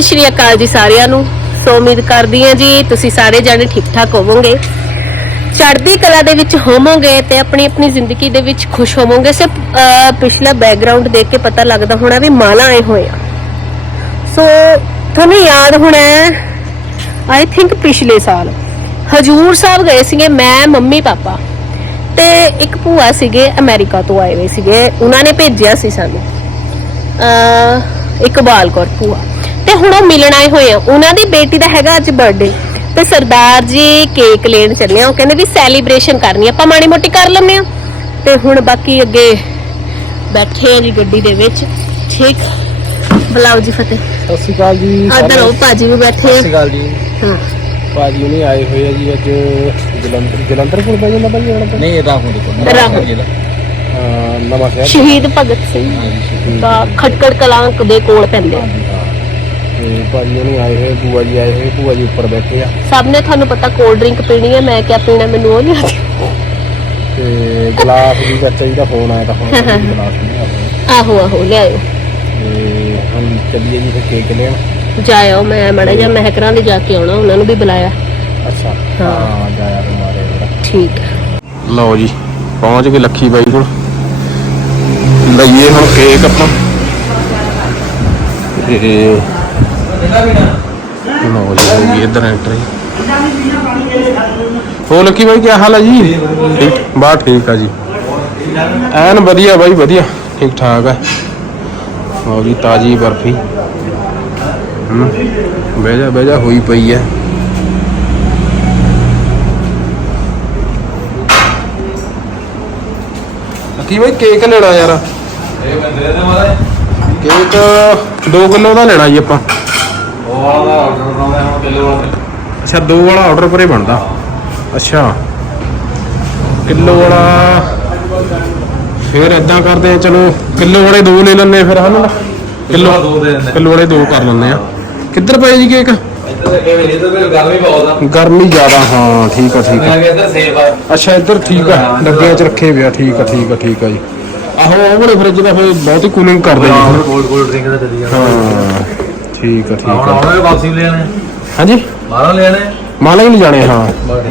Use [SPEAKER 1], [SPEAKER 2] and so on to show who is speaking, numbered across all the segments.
[SPEAKER 1] ਸਤਿ ਸ਼੍ਰੀ ਅਕਾਲ ਜੀ ਸਾਰਿਆਂ ਨੂੰ। ਸੋ ਉਮੀਦ ਕਰਦੀ ਹਾਂ ਜੀ ਤੁਸੀਂ ਸਾਰੇ ਜਾਣੇ ਠੀਕ ਠਾਕ ਹੋਵੋਗੇ। ਚੜ੍ਹਦੀ ਕਲਾ ਦੇ ਵਿੱਚ ਹੋਵੋਗੇ ਤੇ ਆਪਣੀ ਆਪਣੀ ਜ਼ਿੰਦਗੀ ਦੇ ਵਿੱਚ ਖੁਸ਼ ਹੋਵੋਗੇ। ਸੇ ਪਿਛਲਾ ਬੈਕਗ੍ਰਾਉਂਡ ਦੇਖ ਕੇ ਪਤਾ ਲੱਗਦਾ ਹੋਣਾ ਵੀ ਮਾਲਾ ਆਏ ਹੋਏ ਆ। ਸੋ ਤੁਹਾਨੂੰ ਯਾਦ ਹੋਣਾ ਆਈ ਥਿੰਕ ਪਿਛਲੇ ਸਾਲ। ਹਜੂਰ ਸਾਹਿਬ ਗਏ ਸੀਗੇ ਮੈਂ, ਮੰਮੀ, ਪਾਪਾ। ਤੇ ਇੱਕ ਭੂਆ ਸੀਗੇ ਅਮਰੀਕਾ ਤੋਂ ਆਏ ਹੋਏ ਸੀਗੇ। ਉਹਨਾਂ ਨੇ ਭੇਜਿਆ ਸੀ ਸਾਨੂੰ। ਅਹ ਇਕਬਾਲ ਕੌਰ ਭੂਆ। ਤੇ ਹੁਣ ਉਹ ਮਿਲਣ ਆਏ ਹੋਏ ਆ। ਉਹਨਾਂ ਦੀ ਬੇਟੀ ਦਾ ਹੈਗਾ ਅੱਜ ਬਰਥਡੇ ਤੇ ਸਰਦਾਰ ਜੀ ਕੇਕ ਲੈਣ ਚੱਲੇ ਆ। ਉਹ ਕਹਿੰਦੇ ਵੀ ਸੈਲੀਬ੍ਰੇਸ਼ਨ ਕਰਨੀ ਆ। ਆਪਾਂ ਮਾੜੀ ਮੋਟੀ ਕਰ ਲੈਂਦੇ ਆ। ਤੇ ਹੁਣ ਬਾਕੀ ਅੱਗੇ ਬੈਠੇ ਆ ਜੀ ਗੱਡੀ ਦੇ ਵਿੱਚ। ਠੀਕ? ਬੁਲਾਓ ਜੀ ਫਤਿਹ।
[SPEAKER 2] ਸਤਿ ਸ਼੍ਰੀ ਅਕਾਲ ਜੀ
[SPEAKER 1] ਆਦਰ ਉਹ ਭਾਜੀ ਵੀ ਬੈਠੇ
[SPEAKER 2] ਸਤਿ
[SPEAKER 1] ਆ
[SPEAKER 2] ਸ਼੍ਰੀ ਅਕਾਲ ਜੀ।
[SPEAKER 1] ਹਾਂ।
[SPEAKER 2] ਭਾਜੀ ਉਹਨੇ ਆਏ ਹੋਏ ਆ ਜੀ ਅੱਜ ਜਲੰਧਰ ਜਲੰਧਰ ਕੋਲ ਪੈ ਜਾਂਦਾ ਭਾਜੀ ਆਪਣਾ ਪਿੰਡ?
[SPEAKER 3] ਨਹੀਂ ਰਾਹੋਂ ਦੇ ਕੋਲ।
[SPEAKER 1] ਰਾਹੋਂ।
[SPEAKER 3] ਜ਼ਿਲ੍ਹਾ।
[SPEAKER 2] ਹਾਂ, ਨਵਾਂ ਸ਼ਹਿਰ
[SPEAKER 1] ਸ਼ਹੀਦ ਭਗਤ ਸਿੰਘ। ਦਾ ਖਟਕੜ ਕਲਾਂ ਦੇ ਕੋਲ ਪੈਂਦੇ ਆ।
[SPEAKER 2] ਤੇ ਭਾਜੀ ਉਹਨੇ ਆਏ ਹੋਏ ਭੂਆ ਜੀ ਆਏ ਹੋਏ ਭੂਆ ਜੀ ਉੱਪਰ ਬੈਠੇ ਆ।
[SPEAKER 1] ਸਭ ਨੇ ਤੁਹਾਨੂੰ ਪਤਾ ਕੋਲਡ ਡਰਿੰਕ ਪੀਣੀ ਹੈ ਮੈਂ ਕਿਆ ਪੀਣਾ ਮੈਨੂੰ ਉਹ ਨਹੀਂ ਆਉਂਦੀ।
[SPEAKER 2] ਤੇ ਗਲਾਸ ਵੀ ਚਾਚਾ ਜੀ ਦਾ ਫੋਨ ਆਇਆ ਤਾਂ ਹੁਣ ਗਲਾਸ ਨਹੀਂ ਆਇਆ
[SPEAKER 1] ਆਹੋ ਆਹੋ ਲਿਆਇਓ।
[SPEAKER 2] ਤੇ ਹੁਣ ਚੱਲੀਏ ਜੀ ਫਿਰ ਕੇਕ ਲੈਣ।
[SPEAKER 1] ਜਾਇਓ ਮੈਂ ਮੜਾ ਜਾ ਮਹਿਕਰਾਂ ਦੇ ਜਾ ਕੇ ਆਉਣਾ ਉਹਨਾਂ ਨੂੰ ਵੀ ਬੁਲਾਇਆ।
[SPEAKER 2] ਅੱਛਾ
[SPEAKER 1] ਹਾਂ।
[SPEAKER 2] ਹਾਂ ਜਾਇਆ ਤੇ ਮਾਰੇ ਜਿਹੜਾ
[SPEAKER 1] ਠੀਕ ਹੈ
[SPEAKER 2] ਲਓ ਜੀ ਪਹੁੰਚ ਗਏ ਲੱਖੀ ਬਾਈ ਕੋਲ। ਲਈਏ ਹੁਣ ਕੇਕ ਆਪਾਂ। ਤੇ ਹੋ ਲੱਕੀ ਬਾਈ ਕੀ ਹਾਲ ਹੈ ਜੀ? ਠੀਕ ਬਾ ਠੀਕ ਆ ਜੀ। ਐਨ ਵਧੀਆ ਬਾਈ ਵਧੀਆ ਠੀਕ ਠਾਕ ਹੈ ਲਓ ਜੀ ਤਾਜੀ ਬਰਫੀ। ਹੂੰ ਬਹਿ ਜਾ ਬਹਿ ਜਾ ਹੋਈ ਪਈ ਹੈ ਕੀ ਬਾਈ ਕੇਕ ਲੈਣਾ ਯਾਰ।
[SPEAKER 3] ਇਹ ਬੰਦੇ ਦੇ ਮਾਰੇ
[SPEAKER 2] ਕੇਕ 2 ਕਿਲੋ ਦਾ ਲੈਣਾ ਜੀ ਆਪਾਂ।
[SPEAKER 3] ਉਹ ਵਾਲਾ ਆਰਡਰ ਕਰਾਉਂਦੇ ਹੁਣ ਕਿਲੋ ਵਾਲਾ।
[SPEAKER 2] ਅੱਛਾ 2 ਵਾਲਾ ਆਰਡਰ ਪਰੇ ਬਣਦਾ। ਅੱਛਾ। ਕਿਲੋ ਵਾਲਾ ਫਿਰ ਇਦਾਂ ਕਰਦੇ ਆ ਚਲੋ ਕਿਲੋ ਵਾਲੇ ਦੋ ਲੈ ਲੈਣੇ ਫਿਰ ਹਨ? ਕਿਲੋ
[SPEAKER 3] ਦੋ ਦੇ ਦਿੰਦੇ
[SPEAKER 2] ਕਿਲੋ ਵਾਲੇ ਦੋ ਕਰ ਲੈਣੇ ਆ। ਕਿੱਧਰ ਪਏ ਜੀ ਕੇਕ?
[SPEAKER 3] ਇੱਧਰ ਇਹ ਵੀ ਇੱਧਰ ਵੀ ਗਰਮੀ ਬਹੁਤ ਆ।
[SPEAKER 2] ਗਰਮੀ ਜ਼ਿਆਦਾ ਹਾਂ ਠੀਕ ਆ ਠੀਕ ਆ।
[SPEAKER 3] ਮੈਂ ਕਿਹਾ ਇੱਧਰ ਸੇਫ ਆ।
[SPEAKER 2] ਅੱਛਾ ਇੱਧਰ ਠੀਕ ਆ ਡੱਬਿਆਂ 'ਚ ਰੱਖੇ ਪਿਆ ਠੀਕ ਆ ਠੀਕ ਆ ਠੀਕ ਆ ਜੀ। ਆਹੋ ਉਹ ਵਾਲੇ ਫਰਿੱਜ ਦਾ ਫਿਰ ਬਹੁਤ ਹੀ ਕੂਲਿੰਗ ਕਰਦੇ ਜੀ
[SPEAKER 3] ਕੋਲਡ ਕੋਲਡ ਡਰਿੰਕ ਦਾ ਚੱਲੀ ਜਾਣਾ।
[SPEAKER 2] ਹਾਂ। ਠੀਕ ਆ ਠੀਕ
[SPEAKER 3] ਹੁਣ
[SPEAKER 2] ਆ
[SPEAKER 3] ਆਉਣਾ ਵੀ ਵਾਪਸੀ ਲੈਣੇ
[SPEAKER 2] ਹਾਂਜੀ?
[SPEAKER 3] ਬਾਹਰੋਂ ਲੈਣੇ
[SPEAKER 2] ਮਾਲਾ ਹੀ ਨਹੀਂ ਜਾਣੇ ਹਾਂ।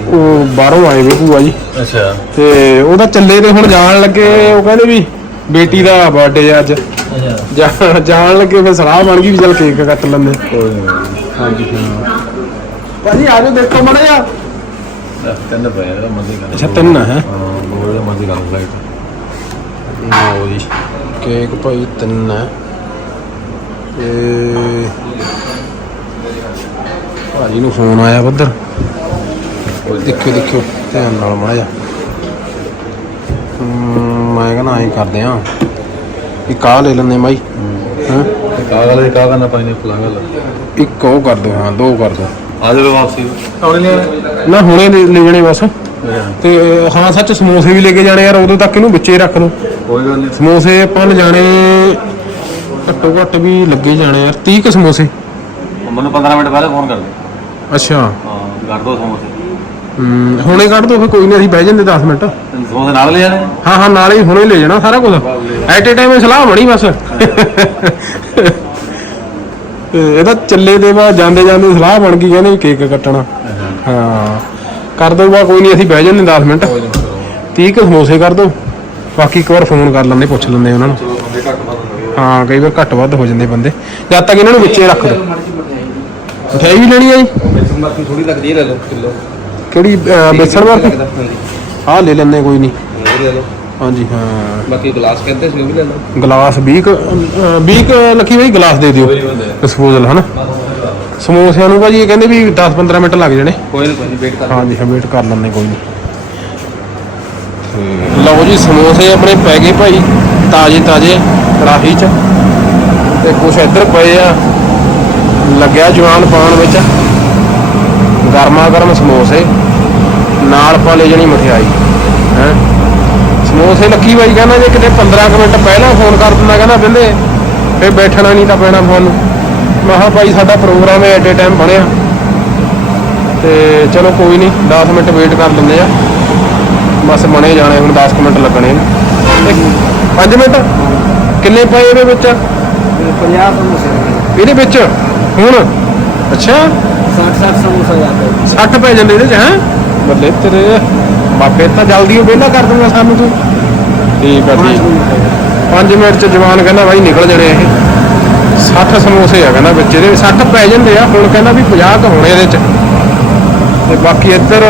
[SPEAKER 2] ਉਹ ਬਾਹਰੋਂ ਆਏ ਵੇ ਭੂਆ ਜੀ।
[SPEAKER 3] ਅੱਛਾ।
[SPEAKER 2] ਤੇ ਉਹਦਾ ਚੱਲੇ ਤੇ ਹੁਣ ਜਾਣ ਲੱਗੇ ਉਹ ਕਹਿੰਦੇ ਵੀ ਬੇਟੀ ਦਾ ਬਰਥਡੇ ਅੱਜ।
[SPEAKER 3] ਅੱਛਾ।
[SPEAKER 2] ਜਾ- ਜਾਣ ਲੱਗੇ ਫਿਰ ਸਲਾਹ ਬਣ ਗਈ ਵੀ ਚੱਲ ਕੇਕ ਕੱਟ ਲੈਂਦੇ। ਹਾਂਜੀ ਹਾਂ। ਭਾਜੀ ਆ ਜਾਓ ਦੇਖੋ ਮੜਾ ਜਾ
[SPEAKER 3] ਤਿੰਨ ਪਏ ਆ ਮੰਦੀ ਕਰ
[SPEAKER 2] ਅੱਛਾ ਤਿੰਨ ਹੈ?
[SPEAKER 3] ਹਾਂ ਮੰਦੀ ਕਰ ਫਲਾਈਟ
[SPEAKER 2] ਲਓ ਜੀ। ਕੇਕ ਭਾਈ ਤਿੰਨ ਹੈ ਤੇ ਭਾਜੀ ਨੂੰ ਫੋਨ ਆਇਆ ਉੱਧਰ ਦੇਖਿਓ ਦੇਖਿਓ ਧਿਆਨ ਨਾਲ ਮੜਾ ਜਾ ਮੈਂ ਕਹਿੰਦਾ ਐਂ ਕਰਦੇ ਆ ਇੱਕ ਆਹ ਲੈ ਲੈਂਦੇ ਮਾਈ ਹਾਂ?
[SPEAKER 3] ਕਾਗਲ ਦੇ ਕਾਗਲ ਨਾ ਪਾਈਨੇ ਫਲਾਗਲ
[SPEAKER 2] ਇੱਕ ਉਹ ਕਰ ਦਿਓ ਹਾਂ ਦੋ ਕਰ ਦਿਓ।
[SPEAKER 3] ਆ ਜਾਓ ਵਾਪਸੀ। ਆਉਣੇ ਲੈਣੇ
[SPEAKER 2] ਨਾ ਹੁਣੇ ਲੈ ਲੈ ਜਾਣੇ ਬਸ। ਤੇ ਹਾਂ ਸੱਚ ਸਮੋਸੇ ਵੀ ਲੈ ਕੇ ਜਾਣੇ ਯਾਰ ਉਦੋਂ ਤੱਕ ਇਹਨੂੰ ਵਿੱਚੇ ਰੱਖ ਲਓ
[SPEAKER 3] ਕੋਈ ਗੱਲ ਨਹੀਂ
[SPEAKER 2] ਸਮੋਸੇ ਆਪਾਂ ਲਿਜਾਣੇ ਘੱਟੋ ਘੱਟ ਵੀ ਲੱਗੇ ਜਾਣੇ ਯਾਰ 30 ਕ ਸਮੋਸੇ।
[SPEAKER 3] ਮੈਨੂੰ 15 ਮਿੰਟ ਪਹਿਲਾਂ ਫੋਨ ਕਰ ਦੇ।
[SPEAKER 2] ਅੱਛਾ।
[SPEAKER 3] ਹਾਂ ਕਰ ਦੋ ਸਮੋਸੇ।
[SPEAKER 2] ਹਮ, ਹੁਣੇ ਕੱਢ ਦੋ ਫਿਰ ਕੋਈ ਨਹੀਂ ਅਸੀਂ ਬਹਿ ਜਾਂਦੇ 10 ਮਿੰਟ।
[SPEAKER 3] ਤੈਨੂੰ ਸਮੋਸੇ ਨਾਲ ਲੈ ਜਾਣੇ
[SPEAKER 2] ਹਾਂ ਹਾਂ ਨਾਲੇ ਹੀ ਹੁਣੇ ਲੈ ਜਾਣਾ ਸਾਰਾ ਕੁਝ ਐਟ ਏ ਟਾਈਮ ਸਲਾਹ ਬਣੀ ਬਸ। ਤੇ ਇਹਦਾ ਚੱਲੇ ਦੇ ਬਾਅਦ ਜਾਂਦੇ ਜਾਂਦੇ ਸਲਾਹ ਬਣ ਗਈ ਕਹਿੰਦੇ ਵੀ ਕੇਕ ਕੱਟਣਾ। ਹਾਂ ਕਰ ਦੋ ਬਾ ਕੋਈ ਨਹੀਂ ਅਸੀਂ ਬਹਿ ਜਾਂਦੇ 10 ਮਿੰਟ। 30 ਕੁ ਸਮੋਸੇ ਕਰ ਦੋ। ਬਾਕੀ ਇੱਕ ਵਾਰ ਫੋਨ ਕਰ ਲੈਂਦੇ ਪੁੱਛ ਲੈਂਦੇ ਉਹਨਾਂ ਨੂੰ।
[SPEAKER 3] ਚਲੋ ਬੰਦੇ ਘੱਟ ਵੱਧ ਹੋਣਗੇ
[SPEAKER 2] ਹਾਂ ਕਈ ਵਾਰ ਘੱਟ ਵੱਧ ਹੋ ਜਾਂਦੇ ਬੰਦੇ। ਜਦ ਤੱਕ ਇਹਨਾਂ ਨੂੰ ਵਿੱਚੇ ਰੱਖ ਦੋ। ਮਠਿਆਈ ਵੀ ਲੈਣੀ ਆ ਜੀ?
[SPEAKER 3] ਬਾਕੀ ਥੋੜੀ ਲੱਗਦੀ ਲੈ ਲਓ ਕਿਲੋ।
[SPEAKER 2] ਕਿਹੜੀ ਅਹ, ਬੇਸਣ ਬਰਫੀ? ਆਹ ਲੈ ਲੈਂਦੇ ਕੋਈ ਨਹੀਂ।
[SPEAKER 3] ਲੈ ਲਓ।
[SPEAKER 2] ਹਾਂਜੀ ਹਾਂ।
[SPEAKER 3] ਬਾਕੀ ਗਲਾਸ ਕਹਿੰਦੇ ਸੀ ਉਹ ਵੀ ਲੈ ਲਓ।
[SPEAKER 2] ਗਲਾਸ 20 ਕੁ, ਅਹ, 20 ਕੁ ਲੱਖੀ ਭਾਈ ਗਲਾਸ ਦੇ ਦਿਓ। ਡਿਸਪੋਜ਼ਲ ਹਨਾ? ਸਮੋਸਿਆਂ ਨੂੰ ਭਾਜੀ ਇਹ ਕਹਿੰਦੇ ਵੀ 10-15 ਮਿੰਟ ਲੱਗ ਜਾਣੇ।
[SPEAKER 3] ਕੋਈ ਨਹੀਂ ਕੋਈ ਨਹੀਂ ਵੇਟ ਕਰ
[SPEAKER 2] ਹਾਂਜੀ ਹਾਂ ਵੇਟ ਕਰ ਲੈਂਦੇ ਕੋਈ ਨਹੀਂ। ਲਓ ਜੀ ਸਮੋਸੇ ਆਪਣੇ ਪੈ ਗਏ ਭਾਈ ਤਾਜ਼ੇ ਤਾਜ਼ੇ ਕੜਾਹੀ 'ਚ। ਤੇ ਕੁਛ ਇੱਧਰ ਪਏ ਆ। ਲੱਗਿਆ ਜਵਾਨ ਪਾਉਣ ਵਿੱਚ। ਗਰਮਾ ਗਰਮ ਸਮੋਸੇ। ਨਾਲ ਪਾ ਲੈ ਜਣੀ ਮਠਿਆਈ। ਹੈ? ਸਮੋਸੇ ਲੱਕੀ ਬਾਈ ਕਹਿੰਦਾ ਜੇ ਕਿਤੇ 15 ਕੁ ਮਿੰਟ ਪਹਿਲਾਂ ਫੋਨ ਕਰ ਦਿੰਦਾ ਕਹਿੰਦਾ ਬਿੰਦੇ ਫੇ ਬੈਠਣਾ ਨਹੀਂ ਤਾਂ ਪੈਣਾ ਫੋਨ। ਮੈਂ ਕਿਹਾ ਭਾਈ ਸਾਡਾ ਪ੍ਰੋਗਰਾਮ ਹੈ ਐਟ ਏ ਟਾਈਮ ਬਣਿਆ। ਤੇ ਚਲੋ ਕੋਈ ਨਹੀਂ 10 ਮਿੰਟ ਵੇਟ ਕਰ ਲੈਂਦੇ ਆ। ਬਸ ਬਣੇ ਜਾਣੇ, ਹੁਣ 10 ਕੁ ਮਿੰਟ ਲੱਗਣੇ ਨੇ। 5 ਮਿੰਟ। ਕਿੰਨੇ ਪਏ ਇਹਦੇ ਵਿੱਚ?
[SPEAKER 3] 50
[SPEAKER 2] ਇਹਦੇ ਵਿੱਚ? ਹੁਣ? ਅੱਛਾ।
[SPEAKER 4] 60 60 ਸਮੋਸਾ ਜਾਂਦਾ
[SPEAKER 2] 60 ਪੈ ਜਾਂਦੇ ਇਹਦੇ ਚ ਬੱਲੇ ਤੇਰੇ। ਬਾਪੇ ਤਾਂ ਜਲਦੀ ਉਹ ਵਿਹਲਾ ਕਰ ਦੂੰਗਾ ਸਾਨੂੰ ਤੂੰ। ਠੀਕ ਆ ਠੀਕ। 5 ਮਿੰਟ ਚ ਜਵਾਨ ਕਹਿੰਦਾ ਬਾਈ ਨਿਕਲ ਜਣੇ ਇਹ। 60 ਸਮੋਸੇ ਆ ਕਹਿੰਦਾ ਵਿੱਚ ਇਹਦੇ। 60 ਪੈ ਜਾਂਦੇ ਆ ਹੁਣ ਕਹਿੰਦਾ ਵੀ 50 ਤਾਂ ਹੋਣੇ ਇਹਦੇ ਚ। ਤੇ ਬਾਕੀ ਇੱਧਰ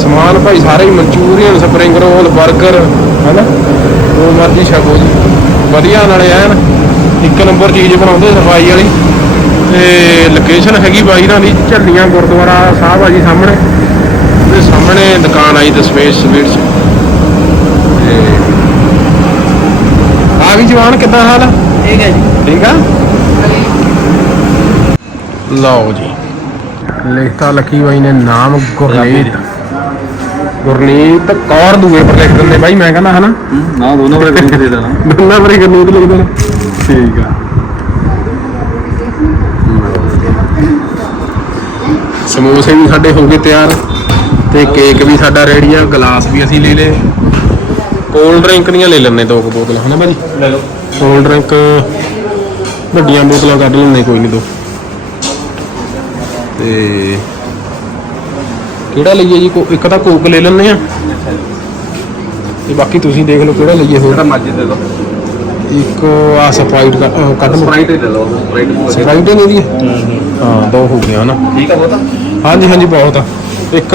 [SPEAKER 2] ਸਮਾਨ ਭਾਈ ਸਾਰੇ ਹੀ ਮਨਚੂਰੀਅਨ ਸਪਰਿੰਗ ਰੋਲ 버ਗਰ ਹੈਨਾ? ਉਹ ਮਰਜ਼ੀ ਛਕੋ ਜੀ। ਵਧੀਆ ਨਾਲੇ ਐਨ ਇੱਕ ਨੰਬਰ ਚੀਜ਼ ਬਣਾਉਂਦੇ ਸਫ਼ਾਈ ਵਾਲੀ। ਤੇ ਲੋਕੇਸ਼ਨ ਹੈਗੀ ਬਾਈ ਦਾ ਦੀ ਝੱਲੀਆਂ ਗੁਰਦੁਆਰਾ ਸਾਹਿਬ ਆ ਜੀ ਸਾਹਮਣੇ। ਤੇ ਸਾਹਮਣੇ ਦੁਕਾਨ ਆਈ ਤੇ ਸਵੀਟਸ। ਆ ਜਵਾਨ ਕਿੱਦਾਂ ਹਾਲ
[SPEAKER 4] ਠੀਕ ਹੈ ਜੀ।
[SPEAKER 2] ਠੀਕ ਆ? ਲਓ ਜੀ। ਲਿਖਤਾ ਲਕੀ ਬਾਈ ਨੇ ਨਾਮ ਗੁਰਮੀਤ ਗੁਰਨੀਤ ਕੌਰ ਦੂਏ ਪਰ ਲਿਖ ਦਿੰਦੇ ਬਾਈ ਮੈਂ ਕਹਿੰਦਾ ਹਨਾ।
[SPEAKER 3] ਨਾ ਦੋਨੋਂ ਬੜੇ ਦੇ ਦੇਣਾ।
[SPEAKER 2] ਦੋਨਾਂ ਵਾਰੀ ਗੁਰਨੀਤ ਲਿਖਦੇ ਨੇ ਠੀਕ ਆ। ਸਮੋਸੇ ਵੀ ਸਾਡੇ ਹੋ ਗਏ ਤਿਆਰ ਤੇ ਕੇਕ ਵੀ ਸਾਡਾ ਰੈਡੀ ਆ ਗਲਾਸ ਵੀ ਅਸੀਂ ਲੈ ਲਏ। ਕੋਲਡ ਡਰਿੰਕ ਦੀਆਂ ਲੈ ਲੈਣੇ ਦੋ ਕੁ ਬੋਤਲਾਂ ਹਨਾ ਭਾਜੀ
[SPEAKER 3] ਲੈ ਲਓ।
[SPEAKER 2] ਕੋਲਡ ਡਰਿੰਕ ਵੱਡੀਆਂ ਬੋਤਲਾਂ ਕੱਢ ਲੈਣੇ ਕੋਈ ਨਹੀਂ ਦੋ। ਤੇ ਕਿਹੜਾ ਲਈਏ ਜੀ? ਕੋ- ਇੱਕ ਤਾਂ ਕੋਕ ਲੈ ਲੈਣੇ ਆ ਤੇ ਬਾਕੀ ਤੁਸੀਂ ਦੇਖ ਲਓ ਕਿਹੜਾ ਲਈਏ ਹੋਰ।
[SPEAKER 3] ਜਿਹੜਾ ਮਰਜ਼ੀ ਦੇ ਦਿਓ।
[SPEAKER 2] ਇੱਕ ਆ ਸਪਰਾਈਟ ਕੱਢ ਲਓ।
[SPEAKER 3] ਸਪਰਾਈਟ ਹੀ ਲੈ ਲਓ। ਸਪਰਾਈਟ
[SPEAKER 2] ਸਪਰਾਈਟ ਨਹੀਂ ਦੀ ਹਾਂ? ਦੋ ਹੋ ਗਈਆਂ ਨਾ।
[SPEAKER 3] ਠੀਕ ਆ ਬਹੁਤਾ
[SPEAKER 2] ਹਾਂਜੀ ਹਾਂਜੀ ਬਹੁਤ ਆ। ਇੱਕ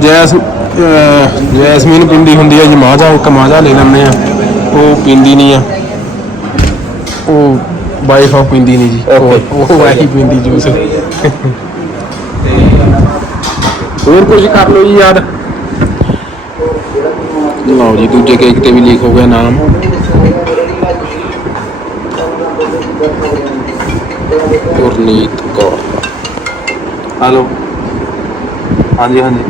[SPEAKER 2] ਜੈਸ ਅਹ ਜੈਸਮੀਨ ਪਿੰਦੀ ਹੁੰਦੀ ਆ ਜੀ ਮਾਝਾ ਇੱਕ ਮਾਝਾ ਲੈ ਲੈਂਦੇ ਆ। ਉਹ ਪੀਂਦੀ ਨਹੀਂ ਆ। ਉਹ ਵਾਈਫ ਆ ਪੀਂਦੀ ਨਹੀਂ ਜੀ। ਉਹ ਉਹ ਵਾਹੀ ਪੀਂਦੀ ਜੂਸ। ਹੋਰ ਕੁਝ ਕਰ ਲਓ ਜੀ, ਯਾਰ। ਲਓ ਜੀ, ਦੂਜੇ ਕੇਕ ਤੇ ਵੀ ਲੀਕ ਹੋ ਗਿਆ ਨਾਮ। ਗੁਰਨੀਤ ਕੌਰ।
[SPEAKER 3] ਹਲੋ। ਹਾਂਜੀ ਹਾਂਜੀ।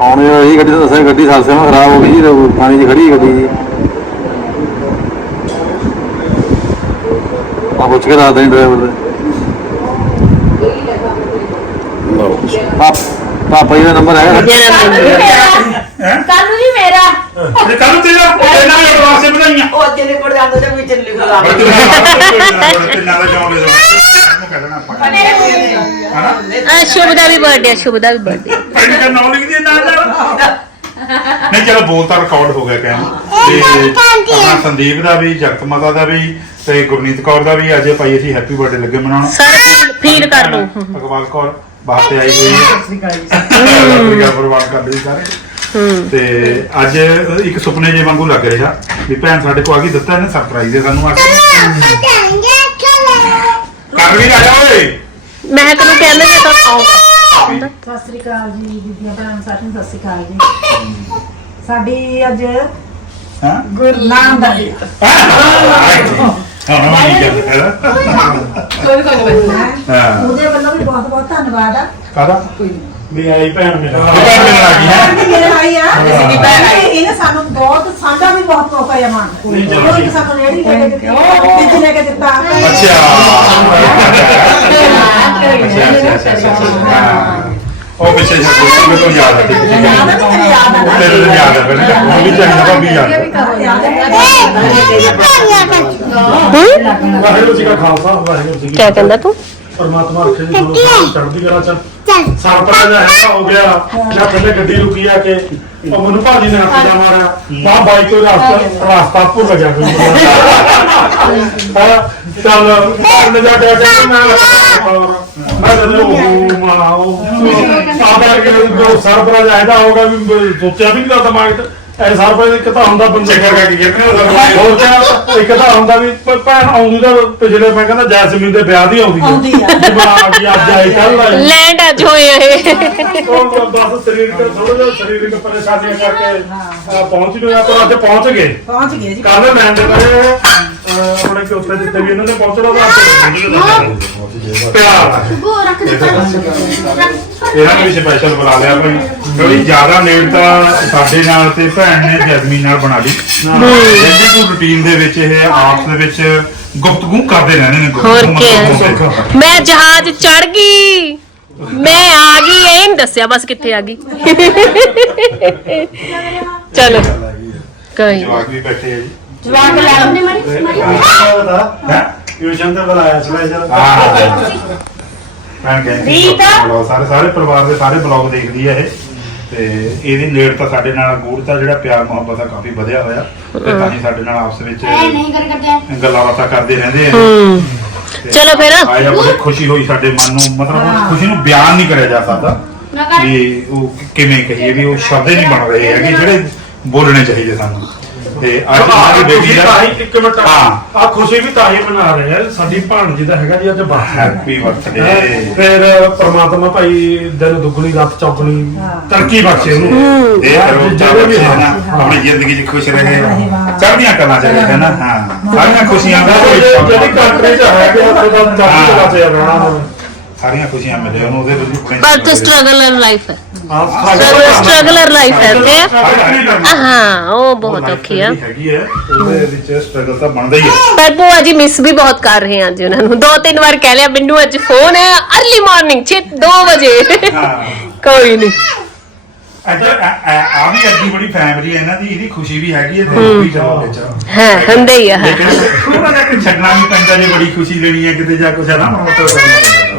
[SPEAKER 3] ਆਉਣੇ ਵਾਲੀ ਗੱਡੀ ਤਾਂ ਦੱਸਿਆ, ਗੱਡੀ ਹਾਦਸੇ ਨਾਲ ਖਰਾਬ ਹੋ ਗਈ ਜੀ ਪਾਣੀ 'ਚ ਖੜੀ ਗੱਡੀ ਜੀ। ਪੁੱਛ ਕੇ ਦੱਸਦੇ ਡਰਾਈਵਰ ਦੇ।
[SPEAKER 2] ਲਓ।
[SPEAKER 3] ਪਾਪ ਪਾਪਾ ਜੀ ਦਾ ਨੰਬਰ ਹੈਗਾ।
[SPEAKER 5] ਕੱਲ ਨੂੰ ਜੀ ਮੇਰਾ।
[SPEAKER 6] ਤੇ ਕੱਲ ਤੇਰਾ? ਇਹਨਾਂ ਨੇ ਐਡਵਾਂਸ ਤੇ ਬਣਾਈਆਂ।
[SPEAKER 4] ਉਹ ਜਾਂਦੇ
[SPEAKER 6] ਤੂੰ ਤਿੰਨਾਂ ਦਾ ਜਾਉਂਦੇ ਦਾ ਇਹਨੂੰ ਕਹਿ ਦੇਣਾ ਆਪਾਂ। ਹਨਾ?
[SPEAKER 1] ਆ ਸ਼ੁਭ ਦਾ ਵੀ ਬਰਥਡੇ ਸ਼ੁਭ ਦਾ ਵੀ ਬਰਥਡੇ
[SPEAKER 6] ਪਿੰਡ ਦਾ ਨਾਮ ਲਿਖ ਦੇ ਨਾਲ ਨਾਲ। ਨਹੀਂ ਚਲੋ ਬੋਲ ਤਾਂ ਰਿਕਾਰਡ ਹੋ ਗਿਆ ਕਹਿਣ ਤੇ ਆਪਣਾ ਸੰਦੀਪ ਦਾ ਵੀ ਜਗਤ ਮਾਤਾ ਦਾ ਵੀ ਤੇ ਗੁਰਨੀਤ ਕੌਰ ਦਾ ਵੀ ਅੱਜ ਭਾਈ ਅਸੀਂ ਹੈਪੀ ਬਰਥਡੇ ਲੱਗੇ ਮਨਾਉਣ।
[SPEAKER 1] ਸਾਰੇ ਫੀਲ ਕਰ ਲਓ।
[SPEAKER 6] ਭਗਵਾਨ ਕੌਰ ਬਾਹਰ ਤੇ ਆਈ ਹੋਈ ਹੈ। ਸ੍ਰੀ ਪਰਿਵਾਰ ਕਰਦੇ ਸੀ ਸਾਰੇ ਤੇ ਅੱਜ ਇੱਕ ਸੁਪਨੇ ਜੇ ਵਾਂਗੂ ਲੱਗ ਰਿਹਾ ਵੀ ਭੈਣ ਸਾਡੇ ਕੋ ਆ ਕੇ ਦਿੱਤਾ ਇਹਨੇ ਸਰਪ੍ਰਾਈਜ਼ ਦੇ ਸਾਨੂੰ ਆ ਕੇ। ਕਰ ਵੀ ਆ ਜਾ ਓਏ।
[SPEAKER 1] ਮੈਂ ਤੈਨੂੰ ਕਹਿੰਦਾ ਜੇ ਤਾਂ ਆਉਂਗਾ
[SPEAKER 5] ਸਤਿ ਸ੍ਰੀ ਅਕਾਲ ਜੀ ਬੀਬੀਆਂ ਭੈਣਾਂ ਸਾਰਿਆਂ ਨੂੰ ਸਤਿ ਸ੍ਰੀ ਅਕਾਲ ਜੀ। ਸਾਡੀ ਅੱਜ
[SPEAKER 6] ਹਾਂ
[SPEAKER 5] ਗੁਰਨਾਮ ਦਾ ਜੀ
[SPEAKER 6] ਹਾਂ ਹਾਂ ਠੀਕ ਹੈ ਹੈਨਾ? ਹਾਂ
[SPEAKER 5] ਉਹਦੇ ਵੱਲੋਂ ਵੀ ਬਹੁਤ ਬਹੁਤ ਧੰਨਵਾਦ ਆ
[SPEAKER 6] ਕਾਦਾ
[SPEAKER 7] ਵੀ ਆਈ ਭੈਣ ਮੇਰਾ
[SPEAKER 6] ਭੈਣ ਮਿਲਣ ਆ ਗਈ ਹੈ
[SPEAKER 5] ਭੈਣ ਮੇਰੇ ਭਾਈ ਆ ਇਹਨੇ- ਇਹਨੇ ਸਾਨੂੰ ਬਹੁਤ ਸਾਡਾ ਵੀ ਬਹੁਤ ਮੌਕਾ ਆ ਮਾਨ
[SPEAKER 7] ਨਹੀਂ।
[SPEAKER 5] ਇੱਕ ਸਾਨੂੰ ਰੇੜੀ ਲੈ ਕੇ ਦਿੱਤੀ ਵਿੱਚ ਲੈ ਕੇ ਦਿੱਤਾ
[SPEAKER 6] ਅੱਛਾ ਅੱਛਾ ਅੱਛਾ ਅੱਛਾ। ਉਹ ਪਿੱਛੇ ਛੱਡ ਮੈਨੂੰ ਯਾਦ ਹੈ ਠੀਕ ਹੈ,
[SPEAKER 5] ਆ ਆ
[SPEAKER 6] ਤੇਰੇ ਨੂੰ ਯਾਦ ਹੈ ਫਿਰ ਉਹ ਵੀ ਚਾਹੀਦਾ ਭਾਬੀ ਯਾਦ
[SPEAKER 5] ਆ।
[SPEAKER 7] ਵਾਹਿਗੁਰੂ ਜੀ ਕਾ ਖਾਲਸਾ ਵਾਹਿਗੁਰੂ ਜੀ ਕੀ
[SPEAKER 1] ਕਹਿੰਦਾ ਤੂੰ?
[SPEAKER 7] ਪਰਮਾਤਮਾ ਰੱਖੇ ਜੀ ਤੁਹਾਨੂੰ ਸਾਰਿਆਂ ਚੜ੍ਹਦੀ ਕਲਾ ਚ। ਸਰਪਰਾ ਦਾ ਹੈਗਾ ਹੋ ਗਿਆ। ਜਾਂ ਥੱਲੇ ਗੱਡੀ ਰੁਕੀ ਆ ਕੇ। ਉਹ ਮੈਨੂੰ ਭਾਜੀ ਨੇ ਹੱਥ ਜਾ ਮਾਰਿਆ। ਮਾਂ ਬਾਈਕ ਤੋਂ ਰਸਤਾ ਰਸਤਾ ਭੁੱਲ ਗਿਆ ਕੋਈ। ਹਾਂ ਚੱਲ ਅੰਦਰ ਜਾ ਕੇ ਕਹਿੰਦਾ ਮੈਂ ਲੱਗਾ ਮੈਂ ਜਦੋਂ ਮਾਂ ਉਹ ਸਾਡਾ ਕਿ ਜੋ ਸਰਪਰਾ ਜਾਇਦਾ ਹੋਗਾ ਵੀ ਸੋਚਿਆ ਵੀ ਨਹੀਂ ਦਾ ਦਿਮਾਗ ਚ। ਐ ਸਰਪਰਾ ਇੱਕ ਤਾਂ ਹੁੰਦਾ ਬੰਦੇ
[SPEAKER 6] ਚੱਕਰ ਕਰਕੇ ਕਹਿੰਦੇ
[SPEAKER 7] ਹੋਰ ਕਿਆ ਇੱਕ ਤਾਂ ਹੁੰਦਾ ਵੀ ਭ- ਭੈਣ ਆਉਂਦੀ ਤਾਂ ਪਿਛਲੇ ਮੈਂ ਕਹਿੰਦਾ ਜੈਸਮੀਨ ਦੇ ਵਿਆਹ ਦੀ ਆਉਂਦੀ
[SPEAKER 5] ਆਉਂਦੀ ਆ।
[SPEAKER 7] ਜਿਵੇਂ ਆ ਗਈ ਅੱਜ ਆਈ ਕੱਲ ਆਈ।
[SPEAKER 1] ਲੈਂਡ ਅੱਜ ਹੋਏ ਆ ਇਹ।
[SPEAKER 7] ਉਹ ਬਸ ਸਰੀਰਕ ਥੋੜਾ ਜਿਹਾ ਸਰੀਰਕ ਪਰੇਸ਼ਾਨੀਆਂ ਕਰਕੇ ਅਹ, ਪਹੁੰਚ ਹੋਇਆ ਪਰ ਅੱਜ ਪਹੁੰਚ ਗਏ।
[SPEAKER 5] ਪਹੁੰਚ ਗਏ ਜੀ।
[SPEAKER 7] ਕੱਲ ਮੈਂ ਦੇ ਕਰੇ ਆਪਣੇ ਚੌਥੇ ਦਿੱਤੇ ਵੀ ਇਹਨਾਂ ਨੇ ਪਹੁੰਚਣਾ ਤਾਂ ਪਿਆਰ।
[SPEAKER 6] ਇਹਨਾਂ ਨੇ ਵੀ ਸਪੈਸ਼ਲ ਬੁਲਾ ਲਿਆ ਭਾਈ ਕਿਉਂਕਿ ਜ਼ਿਆਦਾ ਲੇਟ ਤਾਂ ਸਾਡੇ ਨਾਲ ਤੇ ਭੈਣ ਨੇ ਜੈਸਮੀਨ ਨਾਲ ਬਣਾ ਲਈ। ਜਿਹੜੀ ਕੋਈ ਰੁਟੀਨ ਦੇ ਵਿੱਚ ਇਹ ਆਪਸ ਦੇ ਵਿੱਚ ਗੁਫ਼ਤਗੂ ਕਰਦੇ ਰਹਿੰਦੇ ਨੇ
[SPEAKER 1] ਹੋਰ ਕੀ ਮੈਂ ਜਹਾਜ਼ ਚੜ ਗਈ। ਮੈਂ ਆ ਗਈ ਇਹ ਨਹੀਂ ਦੱਸਿਆ ਬਸ ਕਿੱਥੇ ਆ ਗਈ। ਚਲੋ। ਕੋਈ
[SPEAKER 6] ਜਵਾਕ ਵੀ ਬੈਠੇ ਆ ਜੀ।
[SPEAKER 5] ਜਵਾਕ ਲੈ ਆਉਂਦੇ ਮਣੀ
[SPEAKER 6] ਹੈ?
[SPEAKER 7] ਟਿਊਸ਼ਨ ਤੇ ਬੁਲਾਇਆ ਸਪੈਸ਼ਲ
[SPEAKER 6] ਮੈਂ ਕਹਿੰਦੀ
[SPEAKER 5] ਰੀਤ।
[SPEAKER 6] ਸਾਰੇ ਸਾਰੇ ਪਰਿਵਾਰ ਦੇ ਸਾਰੇ ਬਲੌਗ ਦੇਖਦੀ ਆ ਇਹ। ਤੇ ਇਹਦੀ ਨੇੜ ਤਾਂ ਸਾਡੇ ਨਾਲ ਗੂੜਤਾ ਜਿਹੜਾ ਪਿਆਰ ਮੁਹੱਬਤ ਆ ਕਾਫੀ ਵਧਿਆ ਹੋਇਆ ਤੇ ਤਾਂ ਹੀ ਸਾਡੇ ਨਾਲ ਆਪਸ ਵਿੱਚ ਗੱਲਾਂ ਬਾਤਾਂ ਕਰਦੇ ਰਹਿੰਦੇ ਆ।
[SPEAKER 1] ਹੂੰ।
[SPEAKER 6] ਤੇ
[SPEAKER 1] ਚਲੋ ਫਿਰ।
[SPEAKER 6] ਅੱਜ ਬੜੀ ਖੁਸ਼ੀ ਹੋਈ ਸਾਡੇ ਮਨ ਨੂੰ। ਮਤਲਬ ਉਸ ਖੁਸ਼ੀ ਨੂੰ ਬਿਆਨ ਨਹੀਂ ਕਰਿਆ ਜਾ ਸਕਦਾ ਵੀ ਉਹ ਕਿਵੇਂ ਕਹੀਏ ਵੀ ਉਹ ਸ਼ਬਦ ਹੀ ਨਹੀਂ ਬਣ ਰਹੇ ਹੈਗੇ ਜਿਹੜੇ ਬੋਲਣੇ ਚਾਹੀਦੇ ਸਾਨੂੰ। ਤੇ ਅੱਜ ਦੀ ਬੇਟੀ ਦਾ
[SPEAKER 7] ਇੱਕ ਮਿੰਟ।
[SPEAKER 6] ਹਾਂ।
[SPEAKER 7] ਆ ਖੁਸ਼ੀ ਵੀ ਤਾਂ ਹੀ ਮਨਾ ਰਹੇ ਆ। ਸਾਡੀ ਭਾਣਜੀ ਦਾ ਹੈਗਾ ਜੀ ਅੱਜ ਬਾਤ
[SPEAKER 6] ਹੈਪੀ ਬਰਥਡੇ
[SPEAKER 7] ਫਿਰ ਪ੍ਰਮਾਤਮਾ ਭਾਈ ਦਿਨ ਦੁੱਗਣੀ ਰਾਤ ਚੌਗਣੀ ਤਰੱਕੀ ਬਖਸ਼ੇ ਉਹਨੂੰ।
[SPEAKER 6] ਇਹ ਕਰੋ
[SPEAKER 7] ਜਿਹੜੇ ਵੀ
[SPEAKER 6] ਨਾ
[SPEAKER 7] ਹਾਂ।
[SPEAKER 6] ਆਪਣੀ ਜ਼ਿੰਦਗੀ 'ਚ ਖੁਸ਼ ਰਹੇ। ਚੜ੍ਹਦੀਆਂ ਕਰਨਾ ਚਾਹੀਦਾ ਹੈ ਨਾ ਹਾਂ। ਸਾਰੀਆਂ ਖੁਸ਼ੀਆਂ ਦਾ
[SPEAKER 7] ਜਿਹੜੀ ਕੰਟਰੀ ਚ ਹੈ ਕਿ ਉੱਥੇ ਦਾ ਚਾਹੀ ਚਲਾ ਚ ਰਹਿਣਾ ਹੋਵੇ
[SPEAKER 6] ਸਾਰੀਆਂ ਖੁਸ਼ੀਆਂ ਮਿਲੇ ਉਹਨੂੰ ਉਹਦੇ ਵਿੱਚ ਆਪਣੇ
[SPEAKER 1] ਪਰ ਤੂੰ ਸਟਰਗਲਰ ਲਾਈਫ ਹੈ।
[SPEAKER 7] ਹਾਂ
[SPEAKER 1] ਸਟਰਗਲਰ ਲਾਈਫ ਹੈ ਤੇ ਹਾਂ ਉਹ ਬਹੁਤ ਔਖੀ ਆ।
[SPEAKER 6] ਹੈਗੀ ਹੈ ਉਹਦੇ ਵਿੱਚ ਸਟਰਗਲ ਤਾਂ ਬਣਦਾ ਹੀ ਹੈ।
[SPEAKER 1] ਪਰ ਭੂਆ ਜੀ ਮਿਸ ਵੀ ਬਹੁਤ ਕਰ ਰਹੇ ਆ ਅੱਜ ਉਹਨਾਂ ਨੂੰ। ਦੋ ਤਿੰਨ ਵਾਰ ਕਹਿ ਲਿਆ ਮੈਨੂੰ ਅੱਜ ਫੋਨ ਹੈ ਅਰਲੀ ਮਾਰਨਿੰਗ 6 2 ਵਜੇ।
[SPEAKER 6] ਹਾਂ।
[SPEAKER 1] ਕੋਈ ਨਹੀਂ
[SPEAKER 6] ਇੱਧਰ ਆ ਵੀ ਐਡੀ ਬੜੀ ਫੈਮਿਲੀ ਹੈ ਇਹਨਾਂ ਦੀ ਇਹਦੀ ਖੁਸ਼ੀ ਵੀ ਹੈਗੀ ਹੈ ਤੇ ਵੀ ਚਲੋ ਵਿੱਚ।
[SPEAKER 1] ਹਾਂ ਹੁੰਦੇ ਹੀ ਆ ਹਾਂ।
[SPEAKER 6] ਲੇਕਿਨ ਥੋੜਾ ਜਿਹਾ ਕਿ ਛੱਡਣਾ ਵੀ ਪੈਂਦਾ ਜੇ ਬੜੀ ਖੁਸ਼ੀ ਲੈਣੀ ਹੈ ਕਿਤੇ ਜਾ ਕੁਛ ਹੈ ਨਾ ਮਤਲਬ